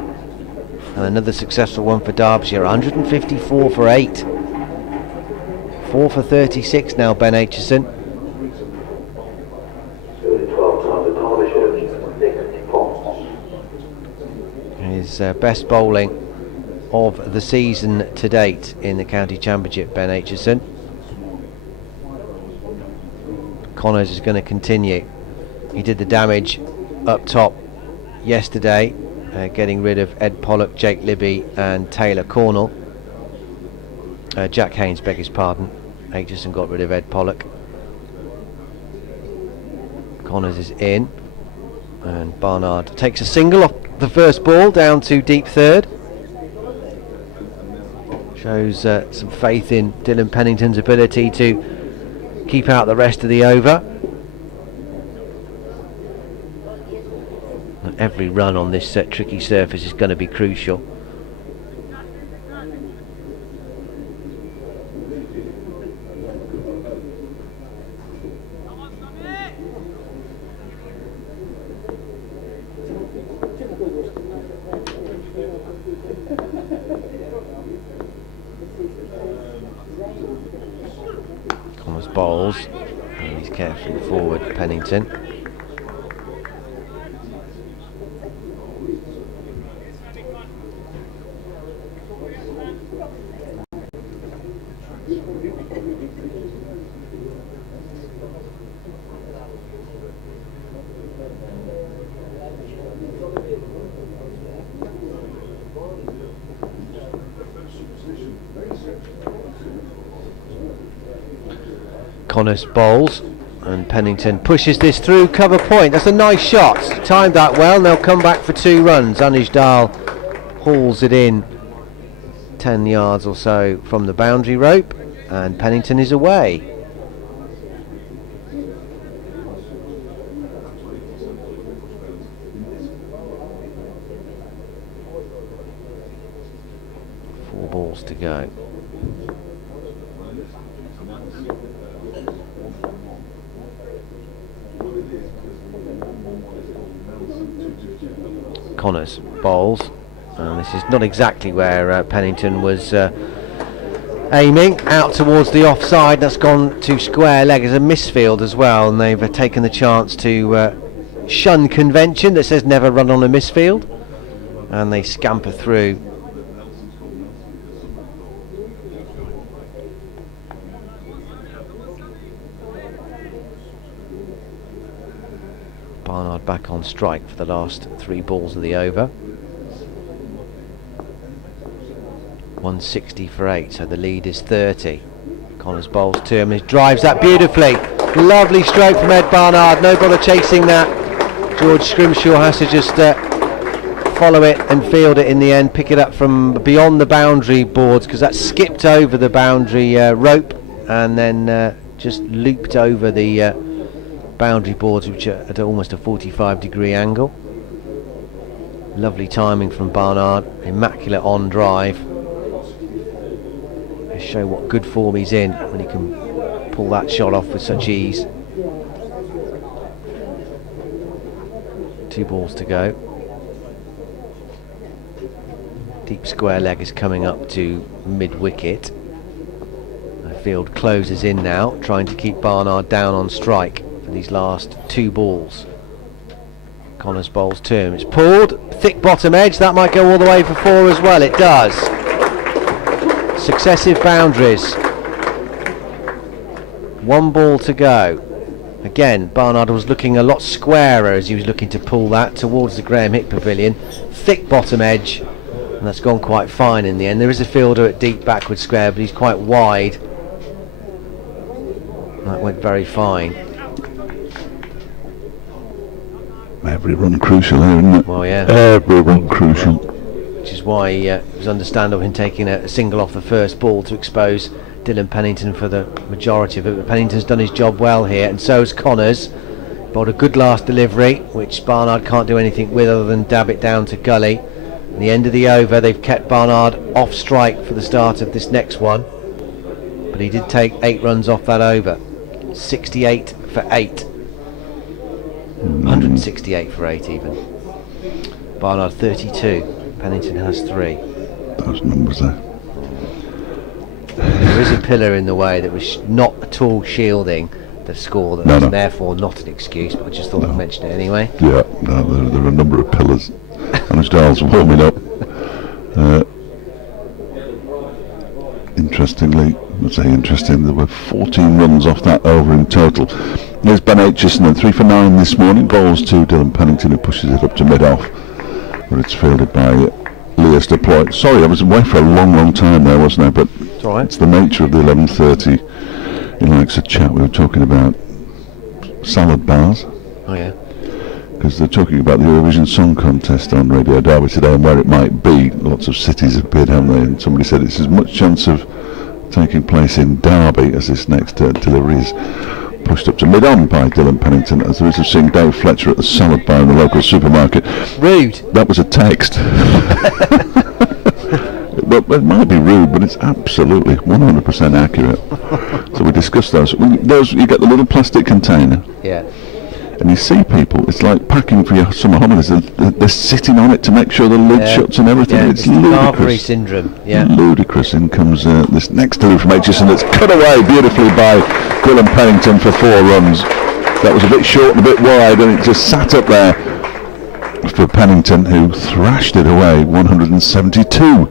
and another successful one for Derbyshire. 154 for 8, 4 for 36 now, Ben Aitchison. His best bowling of the season to date in the county championship, Ben Aitchison. Connors is going to continue. He did the damage up top yesterday, getting rid of Ed Pollock, Jake Libby and Taylor Cornell. Jack Haynes, beg his pardon. Aitchison got rid of Ed Pollock. Connors is in, and Barnard takes a single off the first ball down to deep third. Shows some faith in Dylan Pennington's ability to keep out the rest of the over. And every run on this tricky surface is going to be crucial. Bowls, and he's carefully forward, Pennington. Connors bowls and Pennington pushes this through, cover point. That's a nice shot, timed that well, and they'll come back for 2 runs. Anuj Dal hauls it in 10 yards or so from the boundary rope, and Pennington is away. Four balls to go. Connors bowls, and this is not exactly where Pennington was aiming, out towards the offside. That's gone to square leg as a misfield as well, and they've taken the chance to shun convention that says never run on a misfield, and they scamper through. Barnard back on strike for the last 3 balls of the over. 160 for 8, so the lead is 30. Connors bowls to him, he drives that beautifully. Lovely stroke from Ed Barnard. No bother chasing that. George Scrimshaw has to just follow it and field it in the end. Pick it up from beyond the boundary boards, because that skipped over the boundary rope and then just looped over the boundary boards, which are at almost a 45-degree angle. Lovely timing from Barnard. Immaculate on drive. To show what good form he's in when he can pull that shot off with such ease. 2 balls to go. Deep square leg is coming up to mid-wicket. The field closes in now, trying to keep Barnard down on strike for these last 2 balls. Connors bowls to him. It's pulled. Thick bottom edge. That might go all the way for 4 as well. It does. Successive boundaries. 1 ball to go. Again, Barnard was looking a lot squarer as he was looking to pull that towards the Graham Hick Pavilion. Thick bottom edge, and that's gone quite fine in the end. There is a fielder at deep backward square, but he's quite wide. That went very fine. Every run crucial there, isn't it? Well, yeah. Every run crucial. Which is why it was understandable him taking a single off the first ball to expose Dylan Pennington for the majority of it. But Pennington's done his job well here, and so has Connors. Bowled a good last delivery, which Barnard can't do anything with other than dab it down to gully. At the end of the over, they've kept Barnard off strike for the start of this next one, but he did take 8 runs off that over. 68 for 8. 168 for 8 even. Barnard 32. Pennington has 3. Those numbers there. There is a pillar in the way that was not at all shielding the score. That was therefore not an excuse, but I just thought I'd mention it anyway. Yeah, no, there are a number of pillars. And Giles warming up. Interestingly, there were 14 runs off that over in total. There's Ben Aitchison, and 3 for 9 this morning. Bowls to Dylan Pennington, who pushes it up to mid-off, where it's fielded by Leas Deploy. Sorry, I was away for a long time there, wasn't I? But it's all right. It's the nature of the 11:30. He likes a chat. We were talking about salad bars. Oh yeah. Because they're talking about the Eurovision Song Contest on Radio Derby today and where it might be. Lots of cities have bid, haven't they? And somebody said it's as much chance of taking place in Derby as this next delivery is pushed up to mid-on by Dylan Pennington, as there is of seeing Dave Fletcher at the salad bar in the local supermarket. Rude. That was a text. Well, it might be rude, but it's absolutely 100% accurate. So we discussed those. You get the little plastic container. Yeah. And you see people, it's like packing for your summer holidays. They're sitting on it to make sure the lid shuts and everything. Yeah, it's ludicrous. Carvery syndrome. Yeah. Ludicrous. In comes this next delivery from Aitchison that's cut away beautifully by Dylan Pennington for 4 runs. That was a bit short and a bit wide, and it just sat up there for Pennington, who thrashed it away. 172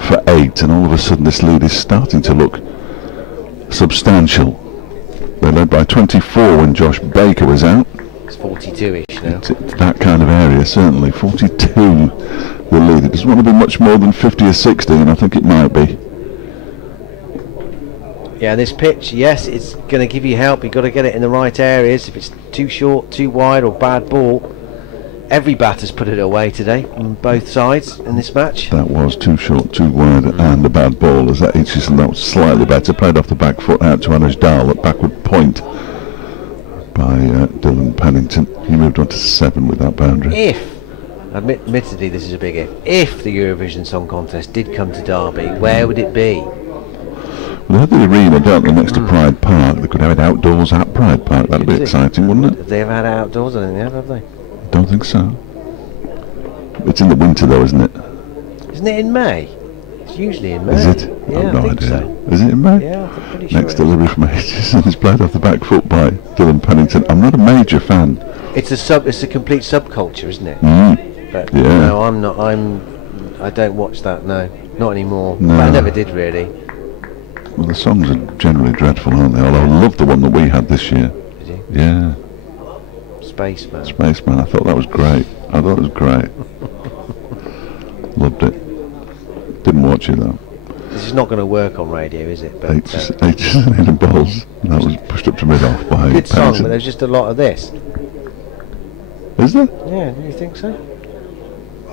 for 8, and all of a sudden this lead is starting to look substantial. They led by 24 when Josh Baker was out. It's 42-ish now. It's that kind of area, certainly. 42 the lead. It doesn't want to be much more than 50 or 60, and I think it might be. Yeah, this pitch, yes, it's going to give you help. You've got to get it in the right areas. If it's too short, too wide, or bad ball, every batter's put it away today on both sides in this match. That was too short, too wide, and a bad ball. As that Aitchison, that was slightly better. Played off the back foot out to Anuj Dal at backward point by Dylan Pennington. He moved on to 7 with that boundary. Admittedly this is a big if the Eurovision Song Contest did come to Derby, where would it be? Well, they have the arena, don't they, next to Pride Park. They could have it outdoors at Pride Park. That'd be exciting, wouldn't it? Have they ever had it outdoors? I don't think they have they? Don't think so. It's in the winter though, isn't it? Isn't it in May? It's usually in May. Is it? Yeah, I've no I think idea. so. Is it in May? Yeah, I'm pretty sure. Next delivery from Aitchison is played off the back foot by Dylan Pennington. I'm not a major fan. It's a complete subculture, isn't it? But Yeah. no, I'm not. I don't watch that. No, not anymore. No. But I never did really. Well, the songs are generally dreadful, aren't they? Although I love the one that we had this year. Did you? Yeah, Spaceman. Spaceman. I thought that was great. Loved it. Didn't watch it though. This is not going to work on radio, is it? But 87 balls. That was pushed up to mid-off by good song, Pennington. but there's just a lot of this. Is there? Yeah, do you think so?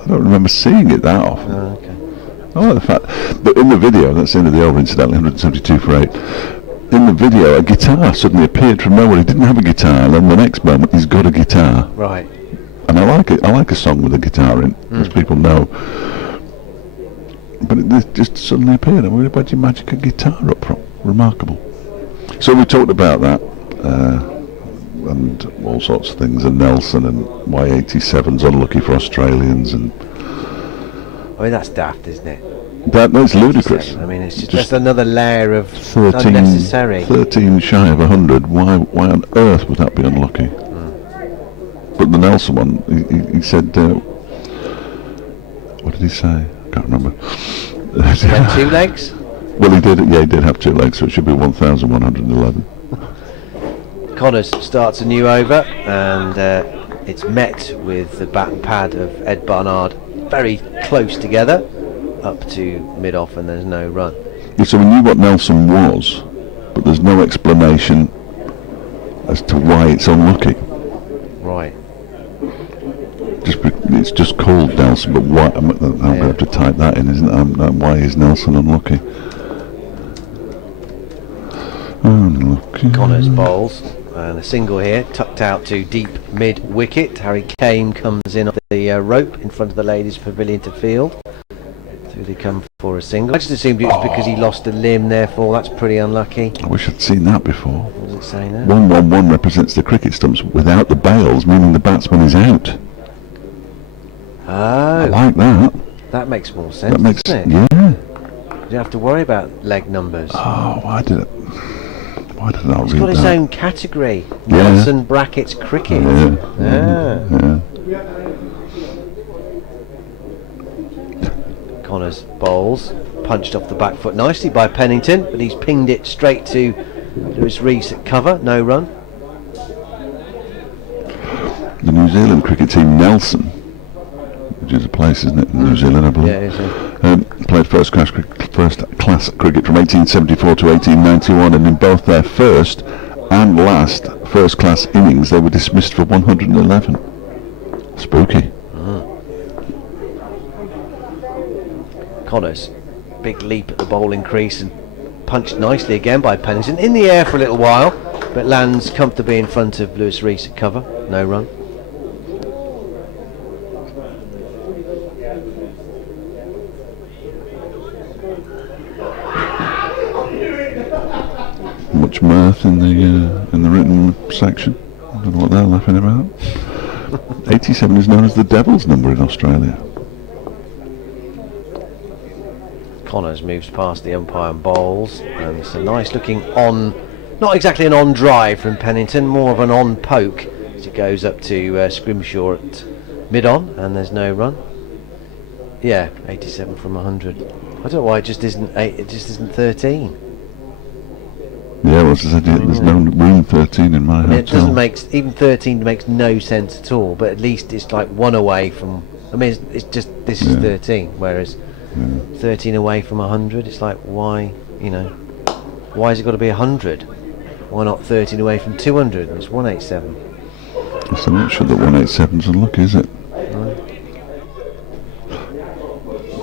I don't remember seeing it that often. Oh, okay. I like the fact, but in the video, that's the end of the over incidentally, 172 for 8. In the video, a guitar suddenly appeared from nowhere. He didn't have a guitar, and then the next moment he's got a guitar. Right. And I like it. I like a song with a guitar in, as people know. But it just suddenly appeared. I mean, where'd you magic a guitar up from? Remarkable. So we talked about that, and all sorts of things, and Nelson, and why 87's unlucky for Australians, and I mean, that's daft, isn't it? that's ludicrous. I mean, it's just another layer of 13, unnecessary. 13 shy of 100. Why on earth would that be unlucky? But the Nelson one, he said, what did he say? I can't remember. He had 2 legs? Well, he did. Yeah, he did have 2 legs, so it should be 1,111. Connors starts a new over, and it's met with the bat and pad of Ed Barnard very close together, up to mid-off, and there's no run. Yeah, so we knew what Nelson was, but there's no explanation as to why it's unlucky. Right. It's just called Nelson, but why? I'm going to have to type that in, isn't it? Why is Nelson unlucky? Unlucky. Connors bowls, and a single here, tucked out to deep mid-wicket. Harry Kane comes in off the rope in front of the ladies' pavilion to field. So they come for a single. I just assumed it was because he lost a limb, therefore that's pretty unlucky. I wish I'd seen that before. What was it saying there? 111 represents the cricket stumps without the bails, meaning the batsman is out. I Oh, like that. that makes more sense, That makes, doesn't it? yeah. You don't have to worry about leg numbers. Oh, why did I not It's read got its that? own category. Yeah. Nelson brackets cricket. Yeah. Connors bowls, punched off the back foot nicely by Pennington, but he's pinged it straight to Lewis Rees at cover, no run. The New Zealand cricket team, Nelson, which is a place, isn't it, in New Zealand, I believe. Yeah, it is. Played first class cricket from 1874 to 1891, and in both their first and last first class innings they were dismissed for 111. Spooky. Connors, big leap at the bowling crease and punched nicely again by Pennington, in the air for a little while, but lands comfortably in front of Lewis Rees at cover, no run. Much mirth in the written section. I don't know what they're laughing about. 87 is known as the Devil's number in Australia. Connors moves past the umpire and bowls, and it's a nice looking on, not exactly an on drive from Pennington, more of an on poke as it goes up to Scrimshaw at mid on, and there's no run. Yeah, 87 from 100. I don't know why it just isn't 8, it just isn't 13. Yeah, well, as I said, there's no room 13 in my hotel. It doesn't make, even 13 makes no sense at all, but at least it's like 1 away from, I mean it's just, this is 13, whereas 13 away from 100, it's like, why, you know, why has it got to be 100? Why not 13 away from 200? It's 187. So I'm not sure that 187's unlucky, is it?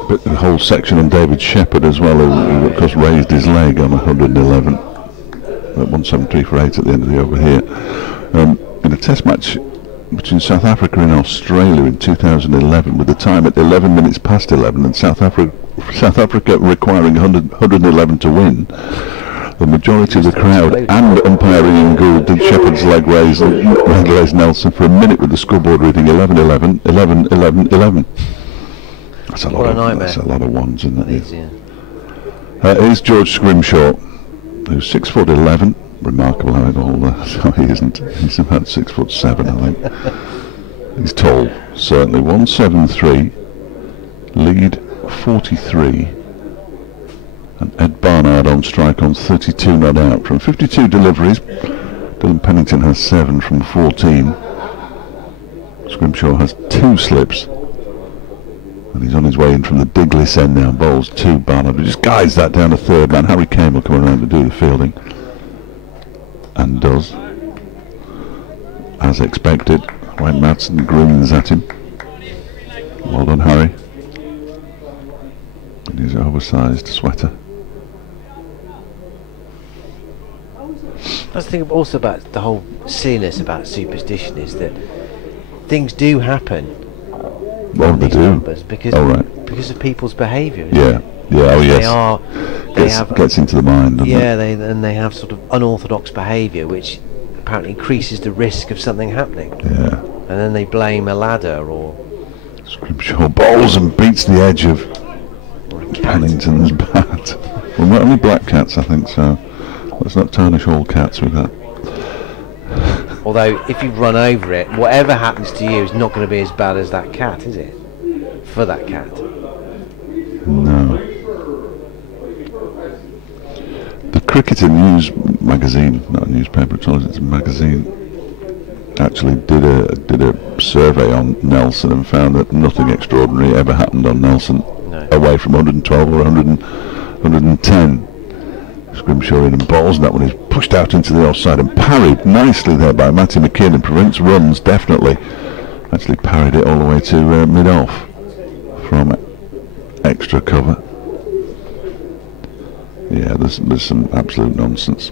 But the whole section on David Shepherd as well, who of course raised his leg on 111 at 173 for 8 at the end of the over here. In a test match between South Africa and Australia in 2011, with the time at 11 minutes past 11, and South Africa requiring 111 to win, the majority of the crowd and umpiring in Gould did Shepherd's leg raise Nelson for a minute with the scoreboard reading 11-11, 11-11-11. That's a lot of nightmare. That's a lot of ones, isn't it? Here's George Scrimshaw, who's 6'11". Remarkable how all that. So he isn't. He's about 6'7", I think. He's tall, certainly. 173, lead 43, and Ed Barnard on strike on 32 not out. From 52 deliveries, Dylan Pennington has 7 from 14. Scrimshaw has 2 slips. And he's on his way in from the Diglis end now. Bowls 2. Barnard who just guides that down to third man. Harry Kane will come around to do the fielding. And does. As expected. Wayne Madsen grins at him. Well done, Harry. And his oversized sweater. That's the thing also about the whole silliness about superstition is that things do happen. Well, they do. Because because of people's behaviour. Yeah. Yeah. Oh, yes. Gets into the mind. They have sort of unorthodox behaviour, which apparently increases the risk of something happening. Yeah. And then they blame a ladder or Scrimshaw bowls and beats the edge of Pennington's bat. Well, not only black cats, I think so. Let's not tarnish all cats with that. Although, if you run over it, whatever happens to you is not going to be as bad as that cat, is it? For that cat. No. The Cricketer News magazine, not a newspaper at all, it's a magazine, actually did a survey on Nelson and found that nothing extraordinary ever happened on Nelson away from 112 or 110. Scrimshaw in and bowls, and that one is pushed out into the offside and parried nicely there by Matty McKinnon. Prevents runs, definitely. Actually parried it all the way to mid-off from extra cover. Yeah, there's some absolute nonsense.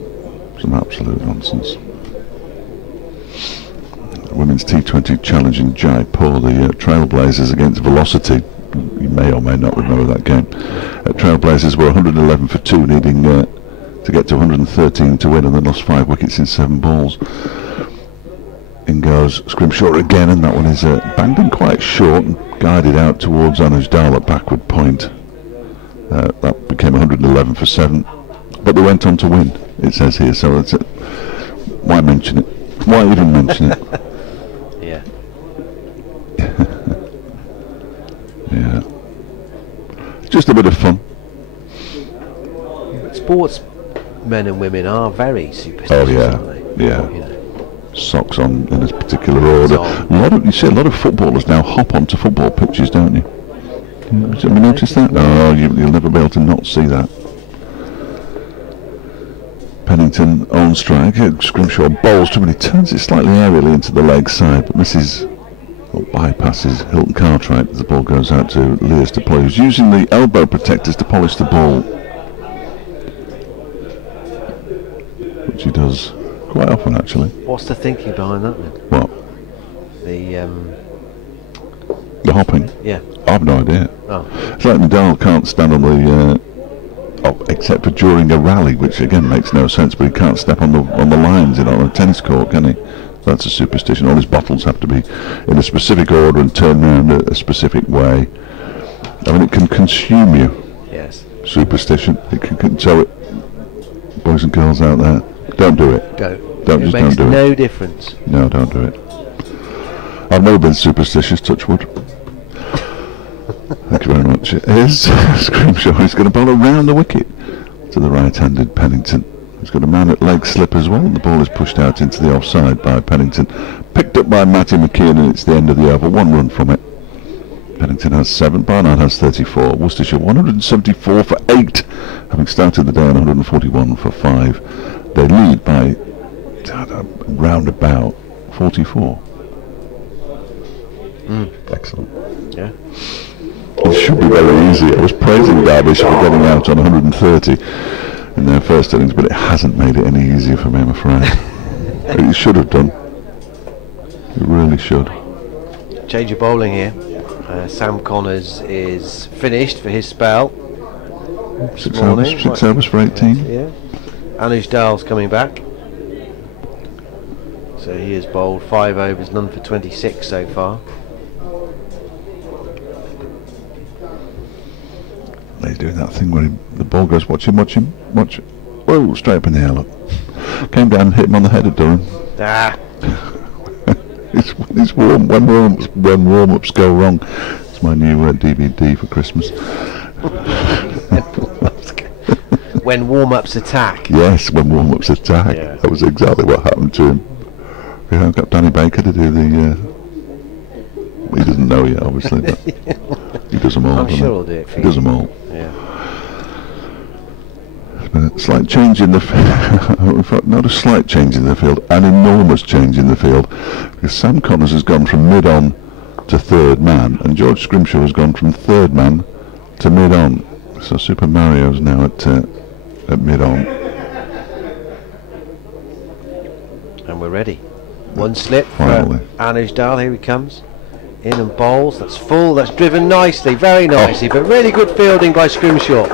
Some absolute nonsense. Women's T20 Challenge in Jaipur, the Trailblazers against Velocity. You may or may not remember that game. Trailblazers were 111 for 2, needing to get to 113 to win, and they lost 5 wickets in 7 balls. In goes Scrimshaw again, and that one is banged in quite short and guided out towards Anuj Dal at backward point. That became 111 for 7, but they went on to win, it says here, so that's it. Why mention it? Why even mention it? Yeah. Yeah. Just a bit of fun. Sportsmen and women are very superstitious, Oh yeah, aren't they? yeah. You know. Socks on in a particular order. You see a lot of footballers now hop onto football pitches, don't you? Have you noticed that? No, you'll never be able to not see that. Pennington on strike. Scrimshaw bowls to him and he turns it slightly aerially into the leg side, but misses or bypasses Hilton Cartwright as the ball goes out to Lears to play, who's using the elbow protectors to polish the ball, which he does quite often actually. What's the thinking behind that then? What? The hopping? Yeah. I have no idea. Oh. It's like Nadal can't stand on the except for during a rally, which again makes no sense, but he can't step on the lines on a tennis court, can he? That's a superstition. All his bottles have to be in a specific order and turn around a specific way. I mean, it can consume you. Yes. Superstition. It can so boys and girls out there, don't do it. It makes no difference. No, don't do it. I've never been superstitious, touch wood. Thank you very much. Here's Scrimshaw. He's going to bowl around the wicket to the right-handed Pennington. He's got a man at leg slip as well, and the ball is pushed out into the offside by Pennington. Picked up by Matty McKeon, and it's the end of the over. 1 run from it. Pennington has 7, Barnard has 34. Worcestershire 174 for 8, having started the day on 141 for 5. They lead by round about 44. Excellent. Yeah. It should be very easy. I was praising Derbyshire for getting out on 130 in their first innings, but it hasn't made it any easier for me, I'm afraid. It should have done. It really should. Change of bowling here. Sam Connors is finished for his spell. 6 overs for 18. Yeah. Anuj Dal's coming back. So he has bowled 5 overs, none for 26 so far. He's doing that thing where the ball goes, watch him. Whoa, straight up in the air, look. Came down and hit him on the head of Durham. Ah. It's warm. When warm-ups go wrong. It's my new DVD for Christmas. When warm-ups attack. Yes, when warm-ups attack. Yeah. That was exactly what happened to him. We have got Danny Baker to do the He doesn't know yet, obviously, but he does them all. I'm sure he'll do it for He you. does them all. Yeah. A slight change in the field. Not a slight change in the field, an enormous change in the field. Because Sam Connors has gone from mid-on to third man, and George Scrimshaw has gone from third man to mid-on. So Super Mario's now at mid-on. And we're ready. One slip Finally. for Anuj Dal. Here he comes. In and bowls. That's full. That's driven nicely. Very nicely. But really good fielding by Scrimshaw.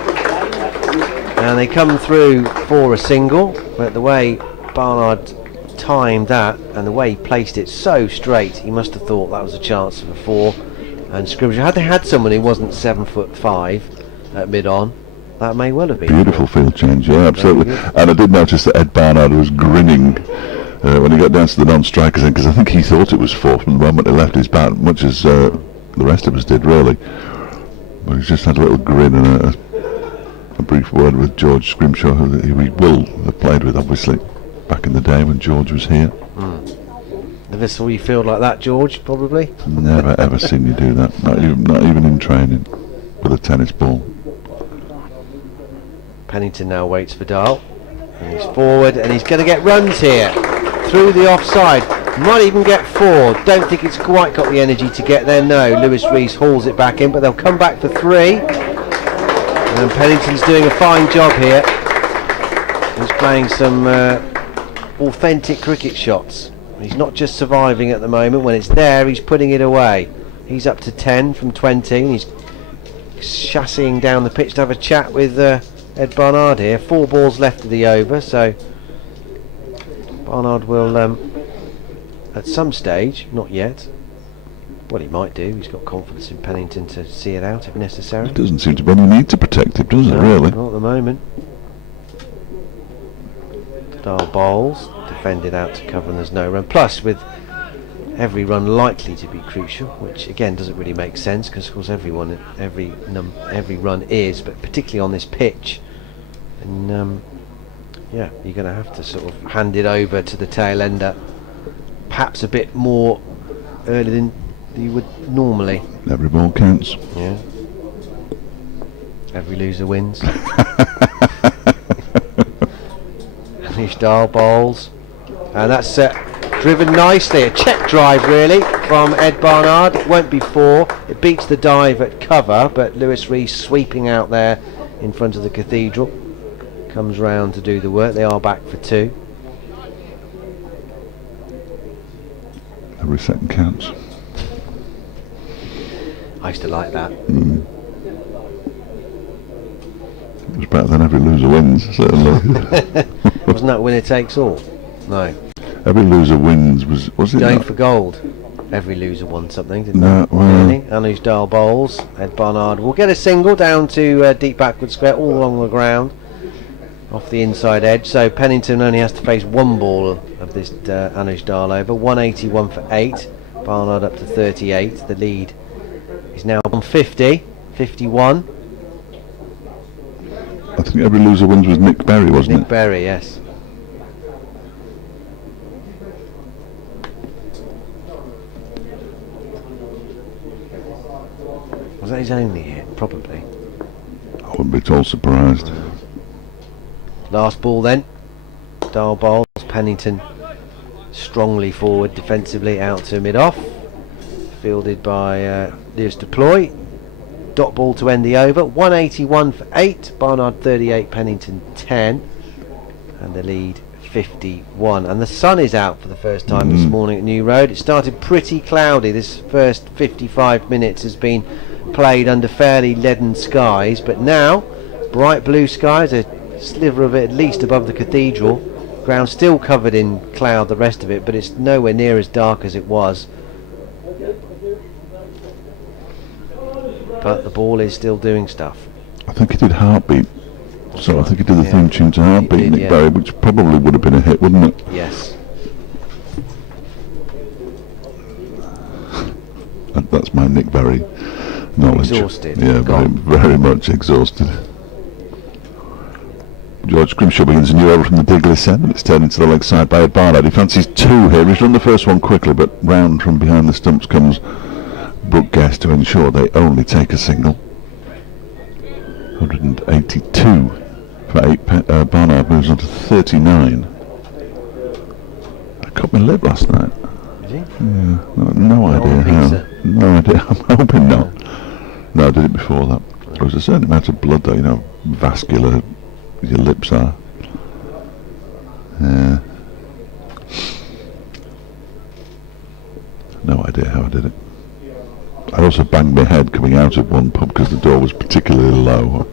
And they come through for a single. But the way Barnard timed that and the way he placed it so straight, he must have thought that was a chance of a 4. And Scrimshaw, had they had someone who wasn't 7'5" at mid-on, that may well have been. Beautiful field change, yeah, absolutely. And I did notice that Ed Barnard was grinning when he got down to the non-strikers end, because I think he thought it was 4 from the moment he left his bat, much as the rest of us did, really. But he's just had a little grin and a brief word with George Scrimshaw, who he will have played with, obviously, back in the day when George was here. Never saw you feel like that, George, probably. Never ever seen you do that, not even in training, with a tennis ball. Pennington now waits for Dahl, and he's forward, and he's going to get runs here through the offside. Might even get 4. Don't think it's quite got the energy to get there. No, Lewis Rees hauls it back in, but they'll come back for 3. And Pennington's doing a fine job here. He's playing some authentic cricket shots. He's not just surviving at the moment. When it's there, he's putting it away. He's up to 10 from 20, and he's chassis down the pitch to have a chat with Ed Barnard here. 4 balls left of the over, so Barnard will at some stage, not yet, well, he might do, he's got confidence in Pennington to see it out if necessary. There doesn't seem to be any need to protect him, does it, really? Not at the moment. Dahl bowls, defended out to cover, and there's no run. Plus, with every run likely to be crucial, which again doesn't really make sense, because of course every run is, but particularly on this pitch, and yeah, you're going to have to sort of hand it over to the tail ender, perhaps a bit more early than you would normally. Every ball counts. Yeah. Every loser wins. Anish Dahl bowls, and that's driven nicely. A check drive really from Ed Barnard. It won't be 4. It beats the dive at cover, but Lewis Rees sweeping out there in front of the cathedral. Comes round to do the work. They are back for 2. Every second counts. I used to like that. It was better than every loser wins, certainly. Wasn't that winner takes all? No. Every loser wins was it Going not? for gold. Every loser won something, didn't No, they? well, Really? Anuj Dahl bowls. Ed Barnard will get a single down to deep backward square, all along the ground, off the inside edge. So Pennington only has to face 1 ball of this Anuj Dahl over. 181 for 8. Barnard up to 38. The lead is now on 50. 51. I think every loser wins was Nick Berry, wasn't Nick Berry, yes. Was that his only hit? Probably. I wouldn't be at all surprised. Last ball then. Dahl bowls. Pennington strongly forward defensively out to mid-off. Fielded by Lewis Deploy. Dot ball to end the over. 181 for 8. Barnard 38, Pennington 10. And the lead 51. And the sun is out for the first time this morning at New Road. It started pretty cloudy. This first 55 minutes has been played under fairly leaden skies, but now bright blue skies, a sliver of it at least above the cathedral. Ground still covered in cloud, the rest of it, but it's nowhere near as dark as it was. But the ball is still doing stuff. I think he did Heartbeat. So I think he did the theme tune to Heartbeat, did, Nick yeah. Berry, which probably would have been a hit, wouldn't it? Yes. That's my Nick Berry knowledge. Exhausted. Yeah, very, Gone. very much exhausted. George Scrimshaw begins a new over from the Diglis end, and it's turned into the leg side by Ed Barnard. He fancies 2 here. He's run the first one quickly, but round from behind the stumps comes Brooke Guest to ensure they only take a single. 182 for 8. Barnard moves on to 39. I cut my lip last night. Did you? Yeah, no idea how. No idea. I'm hoping not. No, I did it before that. There was a certain amount of blood though, you know, vascular your lips are. Yeah. No idea how I did it. I also banged my head coming out of one pub because the door was particularly low,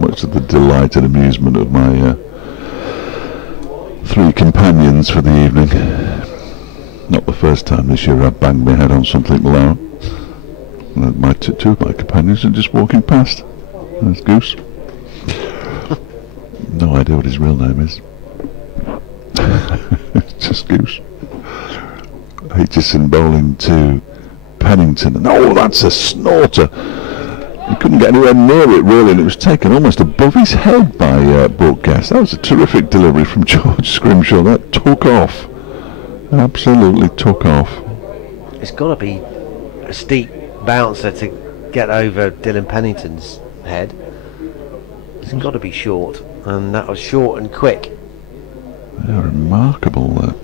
much to the delight and amusement of my 3 companions for the evening. Not the first time this year I've banged my head on something low. My two of my companions are just walking past. There's Goose. No idea what his real name is. It's just Goose. Aitchison bowling to Pennington. Oh, that's a snorter. He couldn't get anywhere near it really, and it was taken almost above his head by Brooke Guest. That was a terrific delivery from George Scrimshaw. That took off. Absolutely took off. It's got to be a steep bouncer to get over Dylan Pennington's head. It's got to be short, and that was short and quick. Yeah, remarkable.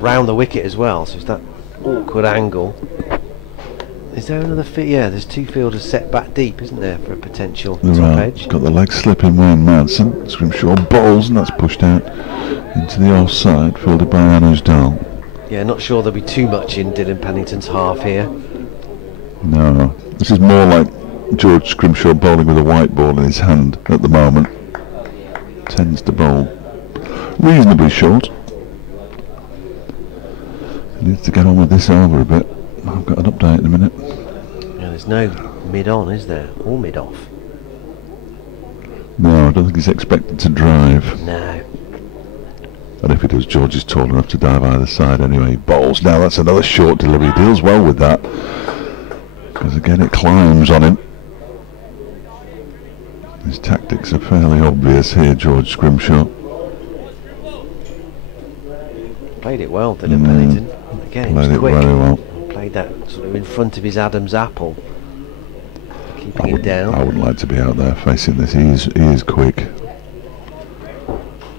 Round the wicket as well, so it's that awkward angle. Is there another yeah, there's 2 fielders set back deep, isn't there, for a potential top edge? Got the leg slipping Wayne Manson. Scrimshaw bowls, and that's pushed out into the offside, fielded by Anuj Dal. Yeah, not sure there'll be too much in Dylan Pennington's half here. No, this is more like George Scrimshaw bowling with a white ball in his hand at the moment. Tends to bowl reasonably short. He needs to get on with this over a bit. I've got an update in a minute. Yeah, there's no mid-on, is there? Or mid-off? No, I don't think he's expected to drive. No. And if he does, George is tall enough to dive either side anyway. He bowls. Now that's another short delivery. He deals well with that. Because again, it climbs on him. His tactics are fairly obvious here, George Scrimshaw. Played it well, Dylan Pennington. Again, Played it was quick. very well. Played that sort of in front of his Adam's apple, keeping it down. I wouldn't like to be out there facing this. He is quick.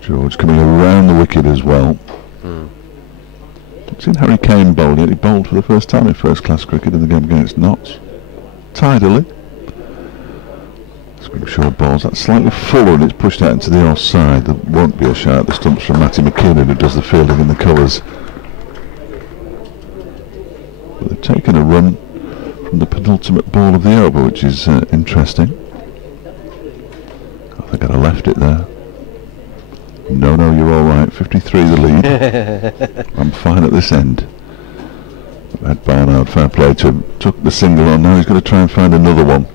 George coming around the wicket as well. I've seen Harry Kane bowl yet. He bowled for the first time in first-class cricket in the game against Notts. Tidily. Scrimshaw bowls. That's slightly fuller and it's pushed out into the offside. There won't be a shot at the stumps from Matty McKinnon, who does the fielding in the colours. But they've taken a run from the penultimate ball of the over, which is interesting. I think I'd have left it there. No, you're all right. 53 the lead. I'm fine at this end. Ed Barnard, fair play to him. Took the single on. Now he's going to try and find another one.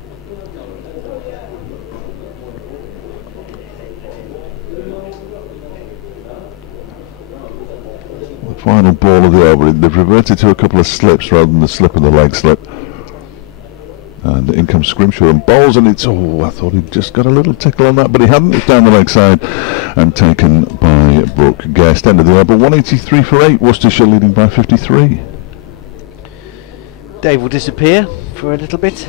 The final ball of the over. They've reverted to a couple of slips rather than the slip and the leg slip. And in comes Scrimshaw and bowls, and it's, I thought he'd just got a little tickle on that, but he hadn't. It's down the leg side and taken by Brooke Guest. End of the over, 183 for 8, Worcestershire leading by 53. Dave will disappear for a little bit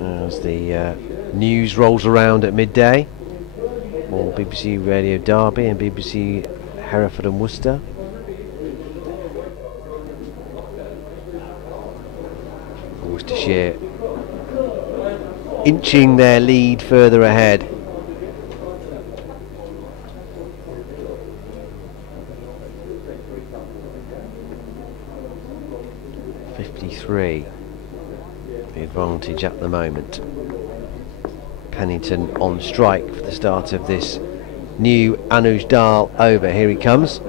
as the news rolls around at midday. More BBC Radio Derby and BBC Hereford and Worcester. Worcestershire inching their lead further ahead. The advantage at the moment. Pennington on strike for the start of this new Anuj Dal over. Here he comes,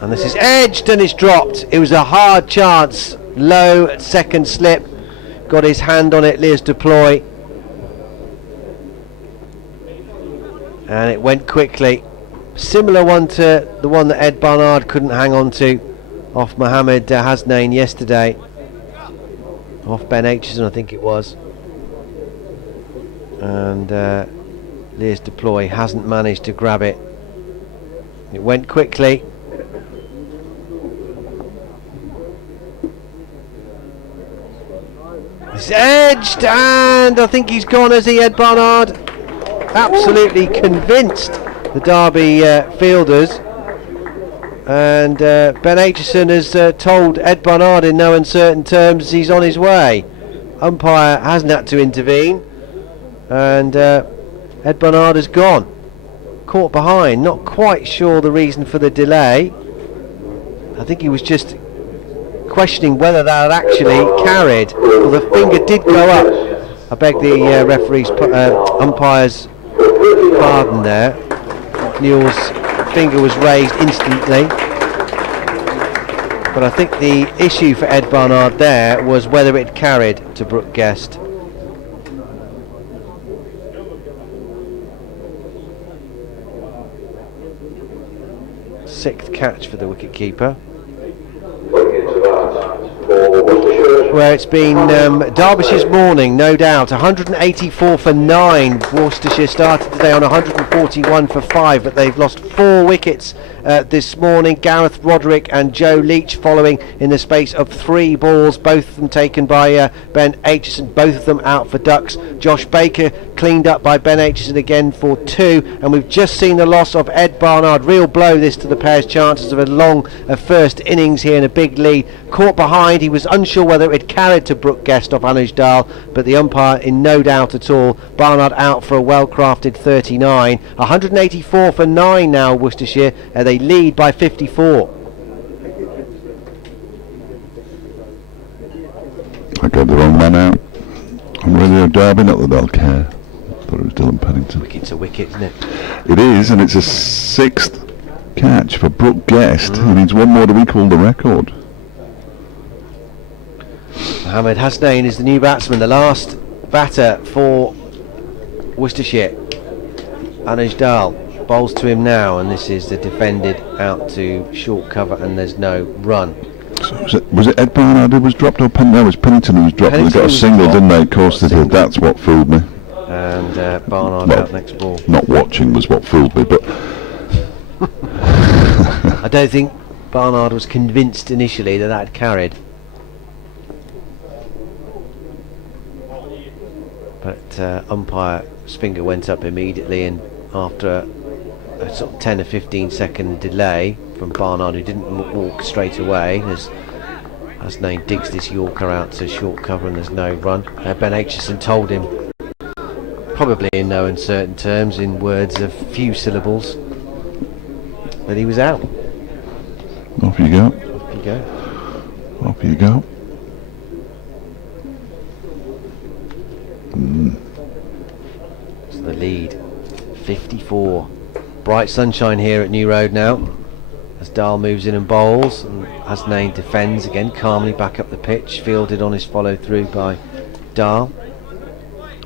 and this is edged and it's dropped. It was a hard chance, low at second slip, got his hand on it, Lias Deploy, and it went quickly. Similar one to the one that Ed Barnard couldn't hang on to off Mohammed Hasnain yesterday. Off Ben Aitchison, I think it was. And Lias Deploy hasn't managed to grab it. It went quickly. It's edged, and I think he's gone, has he, Ed Barnard? Absolutely convinced the Derby fielders. And Ben Aitchison has told Ed Barnard in no uncertain terms he's on his way. Umpire hasn't had to intervene, and Ed Barnard has gone. Caught behind, not quite sure the reason for the delay. I think he was just questioning whether that had actually carried. Well, the finger did go up. I beg the umpire's pardon there. Newell's finger was raised instantly. But I think the issue for Ed Barnard there was whether it carried to Brooke Guest. Sixth catch for the wicketkeeper. Where it's been Derbyshire's morning, no doubt. 184 for 9. Worcestershire started today on 141 for 5, but they've lost 4 wickets this morning. Gareth Roderick and Joe Leach following in the space of 3 balls, both of them taken by Ben Aitchison, both of them out for ducks. Josh Baker cleaned up by Ben Aitchison again for 2, and we've just seen the loss of Ed Barnard. Real blow this to the pair's chances of a long first innings here in a big lead. Caught behind, he was unsure whether it carried to Brooke Guest off Anuj Dal, but the umpire in no doubt at all. Barnard out for a well-crafted 39. 184 for 9 now, Worcestershire. They lead by 54. I got the wrong man out. I'm Radio Derby, not that they'll care. I thought it was Dylan Pennington. Wicket's a wicket, isn't it? It is, and it's a 6th catch for Brooke Guest. He needs one more to equal the record. Mohamed Hasnain is the new batsman, the last batter for Worcestershire. Anuj Dal bowls to him now, and this is the defended out to short cover, and there's no run. So was it Ed Barnard who was dropped, or Pennington? No, it was Pennington who was dropped. They got a single, didn't they? Of course they did. That's what fooled me. And Barnard out next ball. Not watching was what fooled me, but I don't think Barnard was convinced initially that had carried. But umpire's finger went up immediately, and after a sort of 10 or 15 second delay from Barnard, who didn't walk straight away, as Hasnain digs this Yorker out to short cover, and there's no run. Ben Aitchison told him, probably in no uncertain terms, in words of few syllables, that he was out. off you go. Off you go. Off you go. So the lead, 54. Bright sunshine here at New Road now, as Dahl moves in and bowls, and Hasnain defends again calmly back up the pitch, fielded on his follow through by Dahl.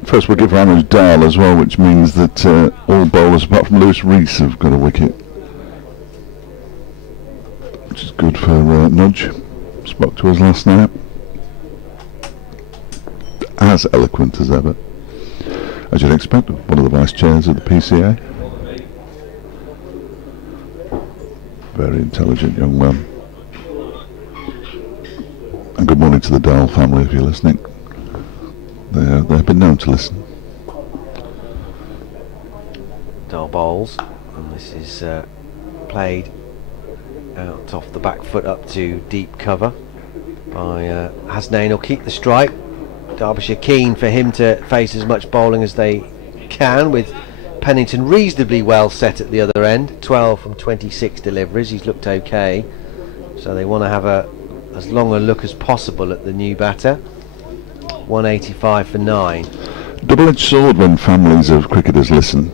First we'll give Anuj Dal as well, which means that all bowlers apart from Lewis Rees have got a wicket, which is good for Nudge. Spoke to us last night, as eloquent as ever, as you'd expect, one of the vice chairs of the PCA. Very intelligent young man. And good morning to the Dahl family if you're listening. They've been known to listen. Dahl bowls, and this is played out off the back foot up to deep cover by Hasnain. Will keep the strike. Derbyshire keen for him to face as much bowling as they can, with Pennington reasonably well set at the other end. 12 from 26 deliveries. He's looked okay, so they want to have as long a look as possible at the new batter. 185 for 9. Double-edged sword when families of cricketers listen,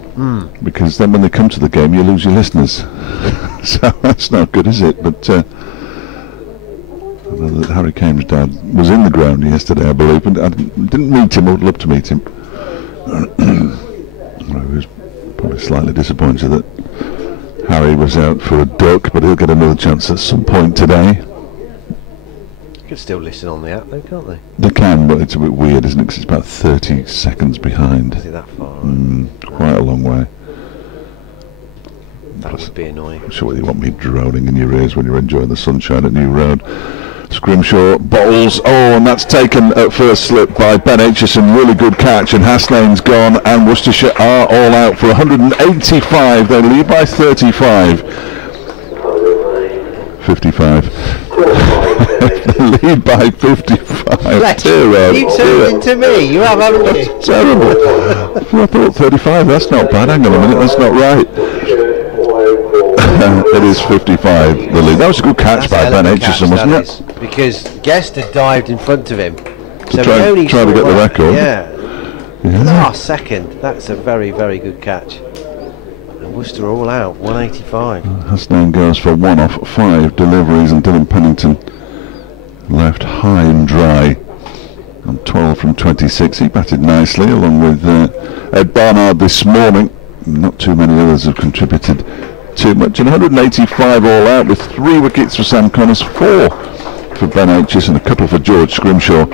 because then when they come to the game you lose your listeners. So that's not good, is it? But I know that Harry Kane's dad was in the ground yesterday, I believe, and I didn't meet him. I would love to meet him. He was probably slightly disappointed that Harry was out for a duck, but he'll get another chance at some point today. You can still listen on the app though, can't they? They can, but it's a bit weird, isn't it? Because it's about 30 seconds behind. Is it that far? Quite a long way. That would be annoying. I'm sure you want me droning in your ears when you're enjoying the sunshine at New Road. Scrimshaw bowls, and that's taken at first slip by Ben Aitchison. Really good catch, and Hasnain's gone, and Worcestershire are all out for 185. They lead by 35. 55. They lead by 55. You turned into me. You have, haven't you? That's terrible. I thought 35. That's not bad. Hang on a minute. That's not right. It is 55. The lead. That was a good catch by Ben Aitchison, wasn't it? Because Guest had dived in front of him. To try to get the record. Yeah. Last second. That's a very, very good catch. And Worcester all out. 185. Hasnain goes for 1 off 5 deliveries, and Dylan Pennington left high and dry on 12 from 26. He batted nicely along with Ed Barnard this morning. Not too many others have contributed too much. And 185 all out, with 3 wickets for Sam Connors, 4 for Ben Aitchison, a couple for George Scrimshaw,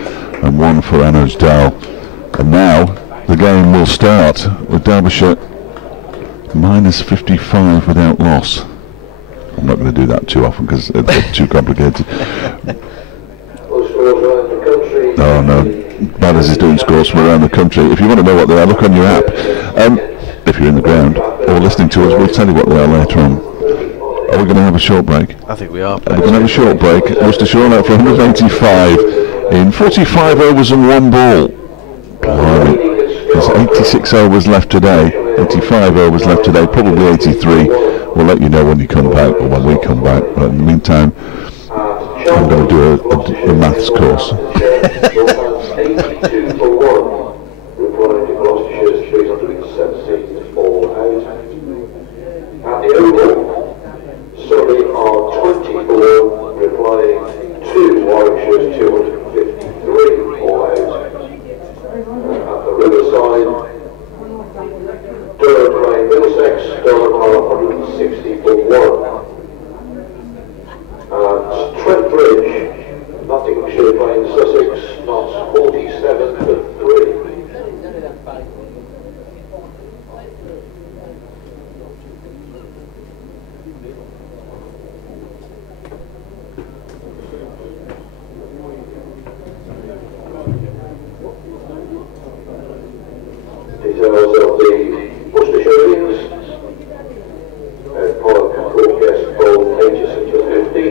and 1 for Anuj Dal. And now the game will start with Derbyshire minus 55 without loss. I'm not going to do that too often because it's too complicated. Oh no, Badders is doing scores from around the country. If you want to know what they are, look on your app. If you're in the ground or listening to us, we'll tell you what they are later on. Are we going to have a short break? I think we are. We're going to have a short break. Worcestershire all out for 185 in 45 overs and 1 ball. There's 86 overs left today, 85 overs left today, probably 83. We'll let you know when you come back, or when we come back. But in the meantime, I'm going to do a maths course. 82 for 1, replying to Gloucestershire's 317 all out. At the Oval, Surrey are 24, replying to Warwickshire's 253 all out. At the Riverside, Durham playing Middlesex, Durham are 160 for 1. At Trent Bridge, Nottinghamshire playing Sussex, Notts 47 for 3. Details of the Worcestershire innings. Pollock and Court Guest bowled Aitchison for 15.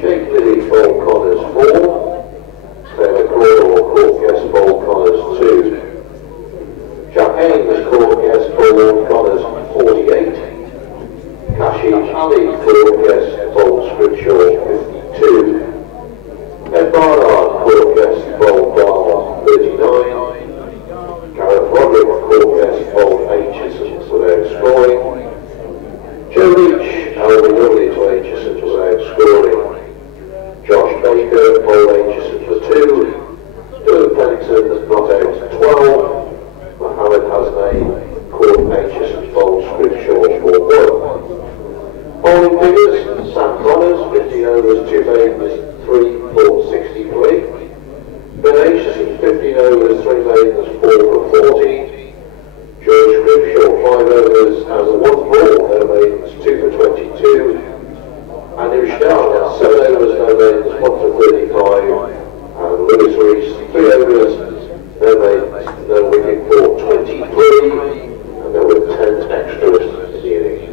Jake Liddy bowled Connors 4. Taylor Crawdell Court Guest bowled Connors 2. Jack Haynes Court Guest bowled Connors 48. Kashif Ali Court Guest bowled Scrimshaw 52. Ed Barnard Court Guest bowled Darwin 39. Gareth Roderick Court Guest bowled Aitchison without scoring. Joe Leach LBW to Aitchison without scoring. Josh Baker bowled Aitchison for 2. Dylan Pennington not out 12. Mohammed Hasnain caught Aitchison bowled Scrimshaw for 1. Bowling figures: Sam Connors 15 overs, 2 maidens, 3 for 60 play. Ben Aitchison 15 overs, 3 maidens, 4 for 40. George Scrimshaw 5 overs has a 1 ball, no maidens, 2 for 22. Anuj Dal 7 overs, no maidens, 1 for 35. And Lewis Rees 3 overs, no maidens, no wicket for 23. And there were 10 extras in the innings.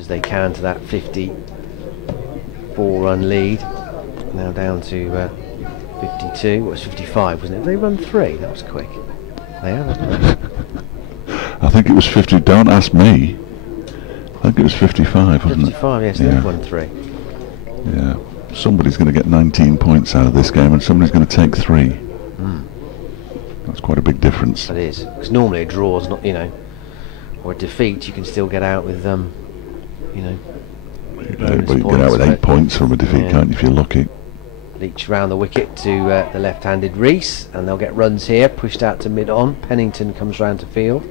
as they can to that 54-run lead. Now down to 52. What was 55, wasn't it? Have they run 3? That was quick. They have, haven't they? I think it was 50. Don't ask me. I think it was 55, wasn't 55, it? yes, they've won 3. Yeah. Somebody's going to get 19 points out of this game, and somebody's going to take 3. That's quite a big difference. That is, because normally a draw is not, or a defeat, you can still get out with, bonus But you can get out with 8 but points from a defeat, can't you, if you're lucky? Leach round the wicket to the left-handed Rees, and they'll get runs here, pushed out to mid-on. Pennington comes round to field,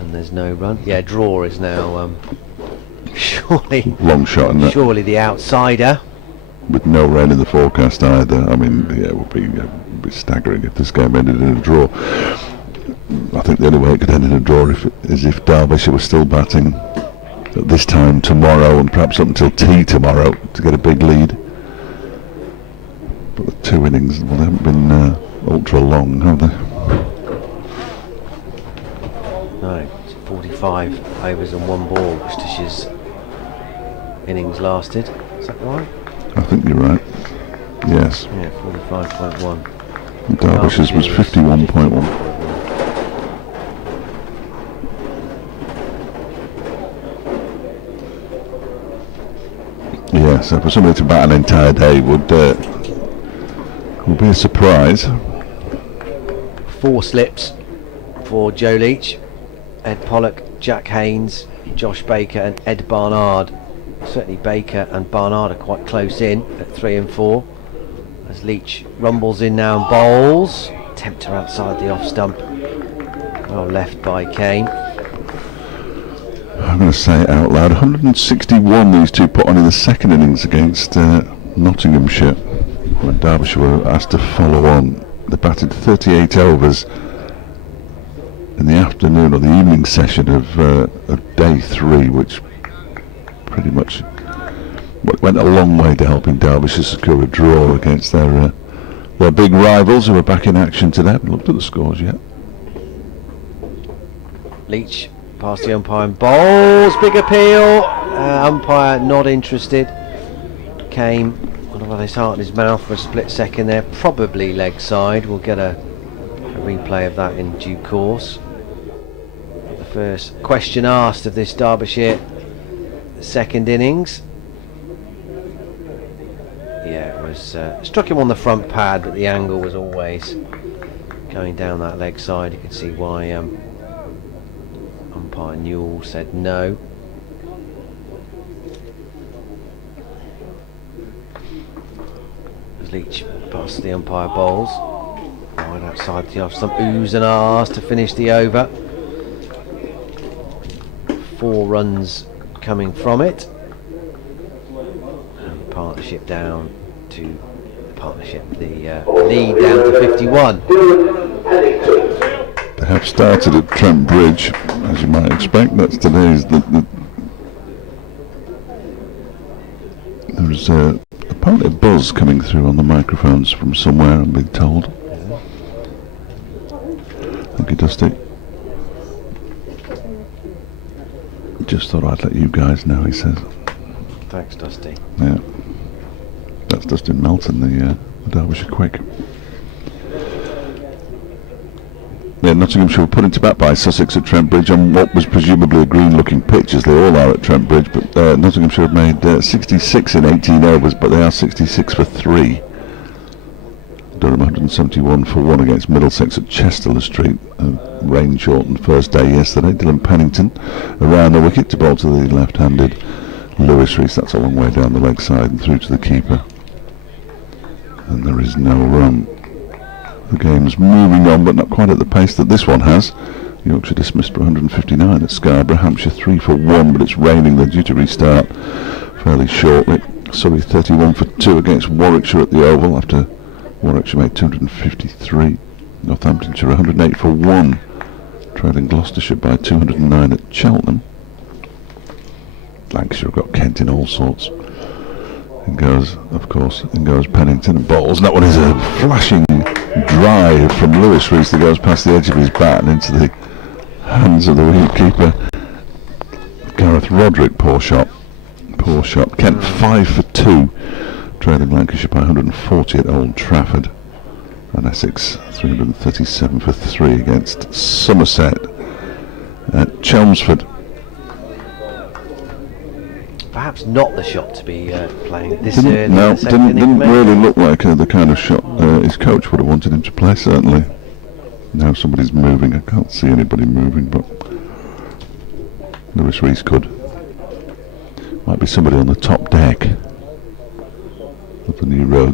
and there's no run. Yeah, draw is now surely Long shot, isn't it? surely the outsider. With no rain in the forecast either. I mean, it would be staggering if this game ended in a draw. I think the only way it could end in a draw is if Derbyshire was still batting at this time tomorrow, and perhaps up until tea tomorrow, to get a big lead. But the 2 innings, well, they haven't been ultra long, have they? No, it's 45 overs and 1 ball. Worcestershire's innings lasted. Is that right? I think you're right. Yes. Yeah, 45.1. Derbyshire's was 51.1. Yeah, so for somebody to bat an entire day would be a surprise. 4 slips for Joe Leach, Ed Pollock, Jack Haynes, Josh Baker and Ed Barnard. Certainly Baker and Barnard are quite close in at 3 and 4. As Leach rumbles in now and bowls. Tempter outside the off stump. Well left by Kane. I'm going to say it out loud. 161 these two put on in the second innings against Nottinghamshire, when Derbyshire were asked to follow on. They batted 38 overs in the afternoon or the evening session of day 3, which pretty much went a long way to helping Derbyshire secure a draw against their big rivals who are back in action today. I haven't looked at the scores yet. Leach past the umpire and bowls. Big appeal. Umpire not interested. Came. I don't know whether his heart in his mouth for a split second there. Probably leg side. We'll get a replay of that in due course. The first question asked of this Derbyshire second innings. Yeah, it was struck him on the front pad, but the angle was always going down that leg side. You can see why umpire Newell said no. As Leach past the umpire bowls right outside the off stump, oohs and ahs to finish the over. 4 runs coming from it, and partnership down to the lead down to 51. They have started at Trent Bridge, as you might expect. That's today's. There's apparently a buzz coming through on the microphones from somewhere, I'm being told. Thank you, Dusty. Just thought I'd let you guys know, he says. Thanks, Dusty. Yeah. That's Dustin Melton, the Derbyshire Quick. Yeah, Nottinghamshire were put into bat by Sussex at Trent Bridge on what was presumably a green-looking pitch, as they all are at Trent Bridge, but Nottinghamshire have made 66 in 18 overs, but they are 66 for 3. Durham 171 for 1 against Middlesex at Chester Street. Rain-shortened first day yesterday. Dylan Pennington around the wicket to bowl to the left-handed Lewis Rees. That's a long way down the leg side and through to the keeper. And there is no run. The game's moving on, but not quite at the pace that this one has. Yorkshire dismissed for 159 at Scarborough. Hampshire 3 for 1, but it's raining. They're due to restart fairly shortly. Surrey 31 for 2 against Warwickshire at the Oval after Warwickshire made 253. Northamptonshire 108 for 1, trailing Gloucestershire by 209 at Cheltenham. Lancashire have got Kent in all sorts. In goes Pennington and bowls. And that one is a flashing drive from Lewis Rees that goes past the edge of his bat and into the hands of the wicketkeeper. Gareth Roderick, poor shot. Poor shot. Kent 5 for 2, trailing Lancashire by 140 at Old Trafford. And Essex 337 for 3 against Somerset at Chelmsford. Perhaps not the shot to be playing this Didn't, early. no, in the second didn't inning, maybe? really look like the kind of shot his coach would have wanted him to play, certainly. Now somebody's moving. I can't see anybody moving, but Lewis Rees could. Might be somebody on the top deck of the new road.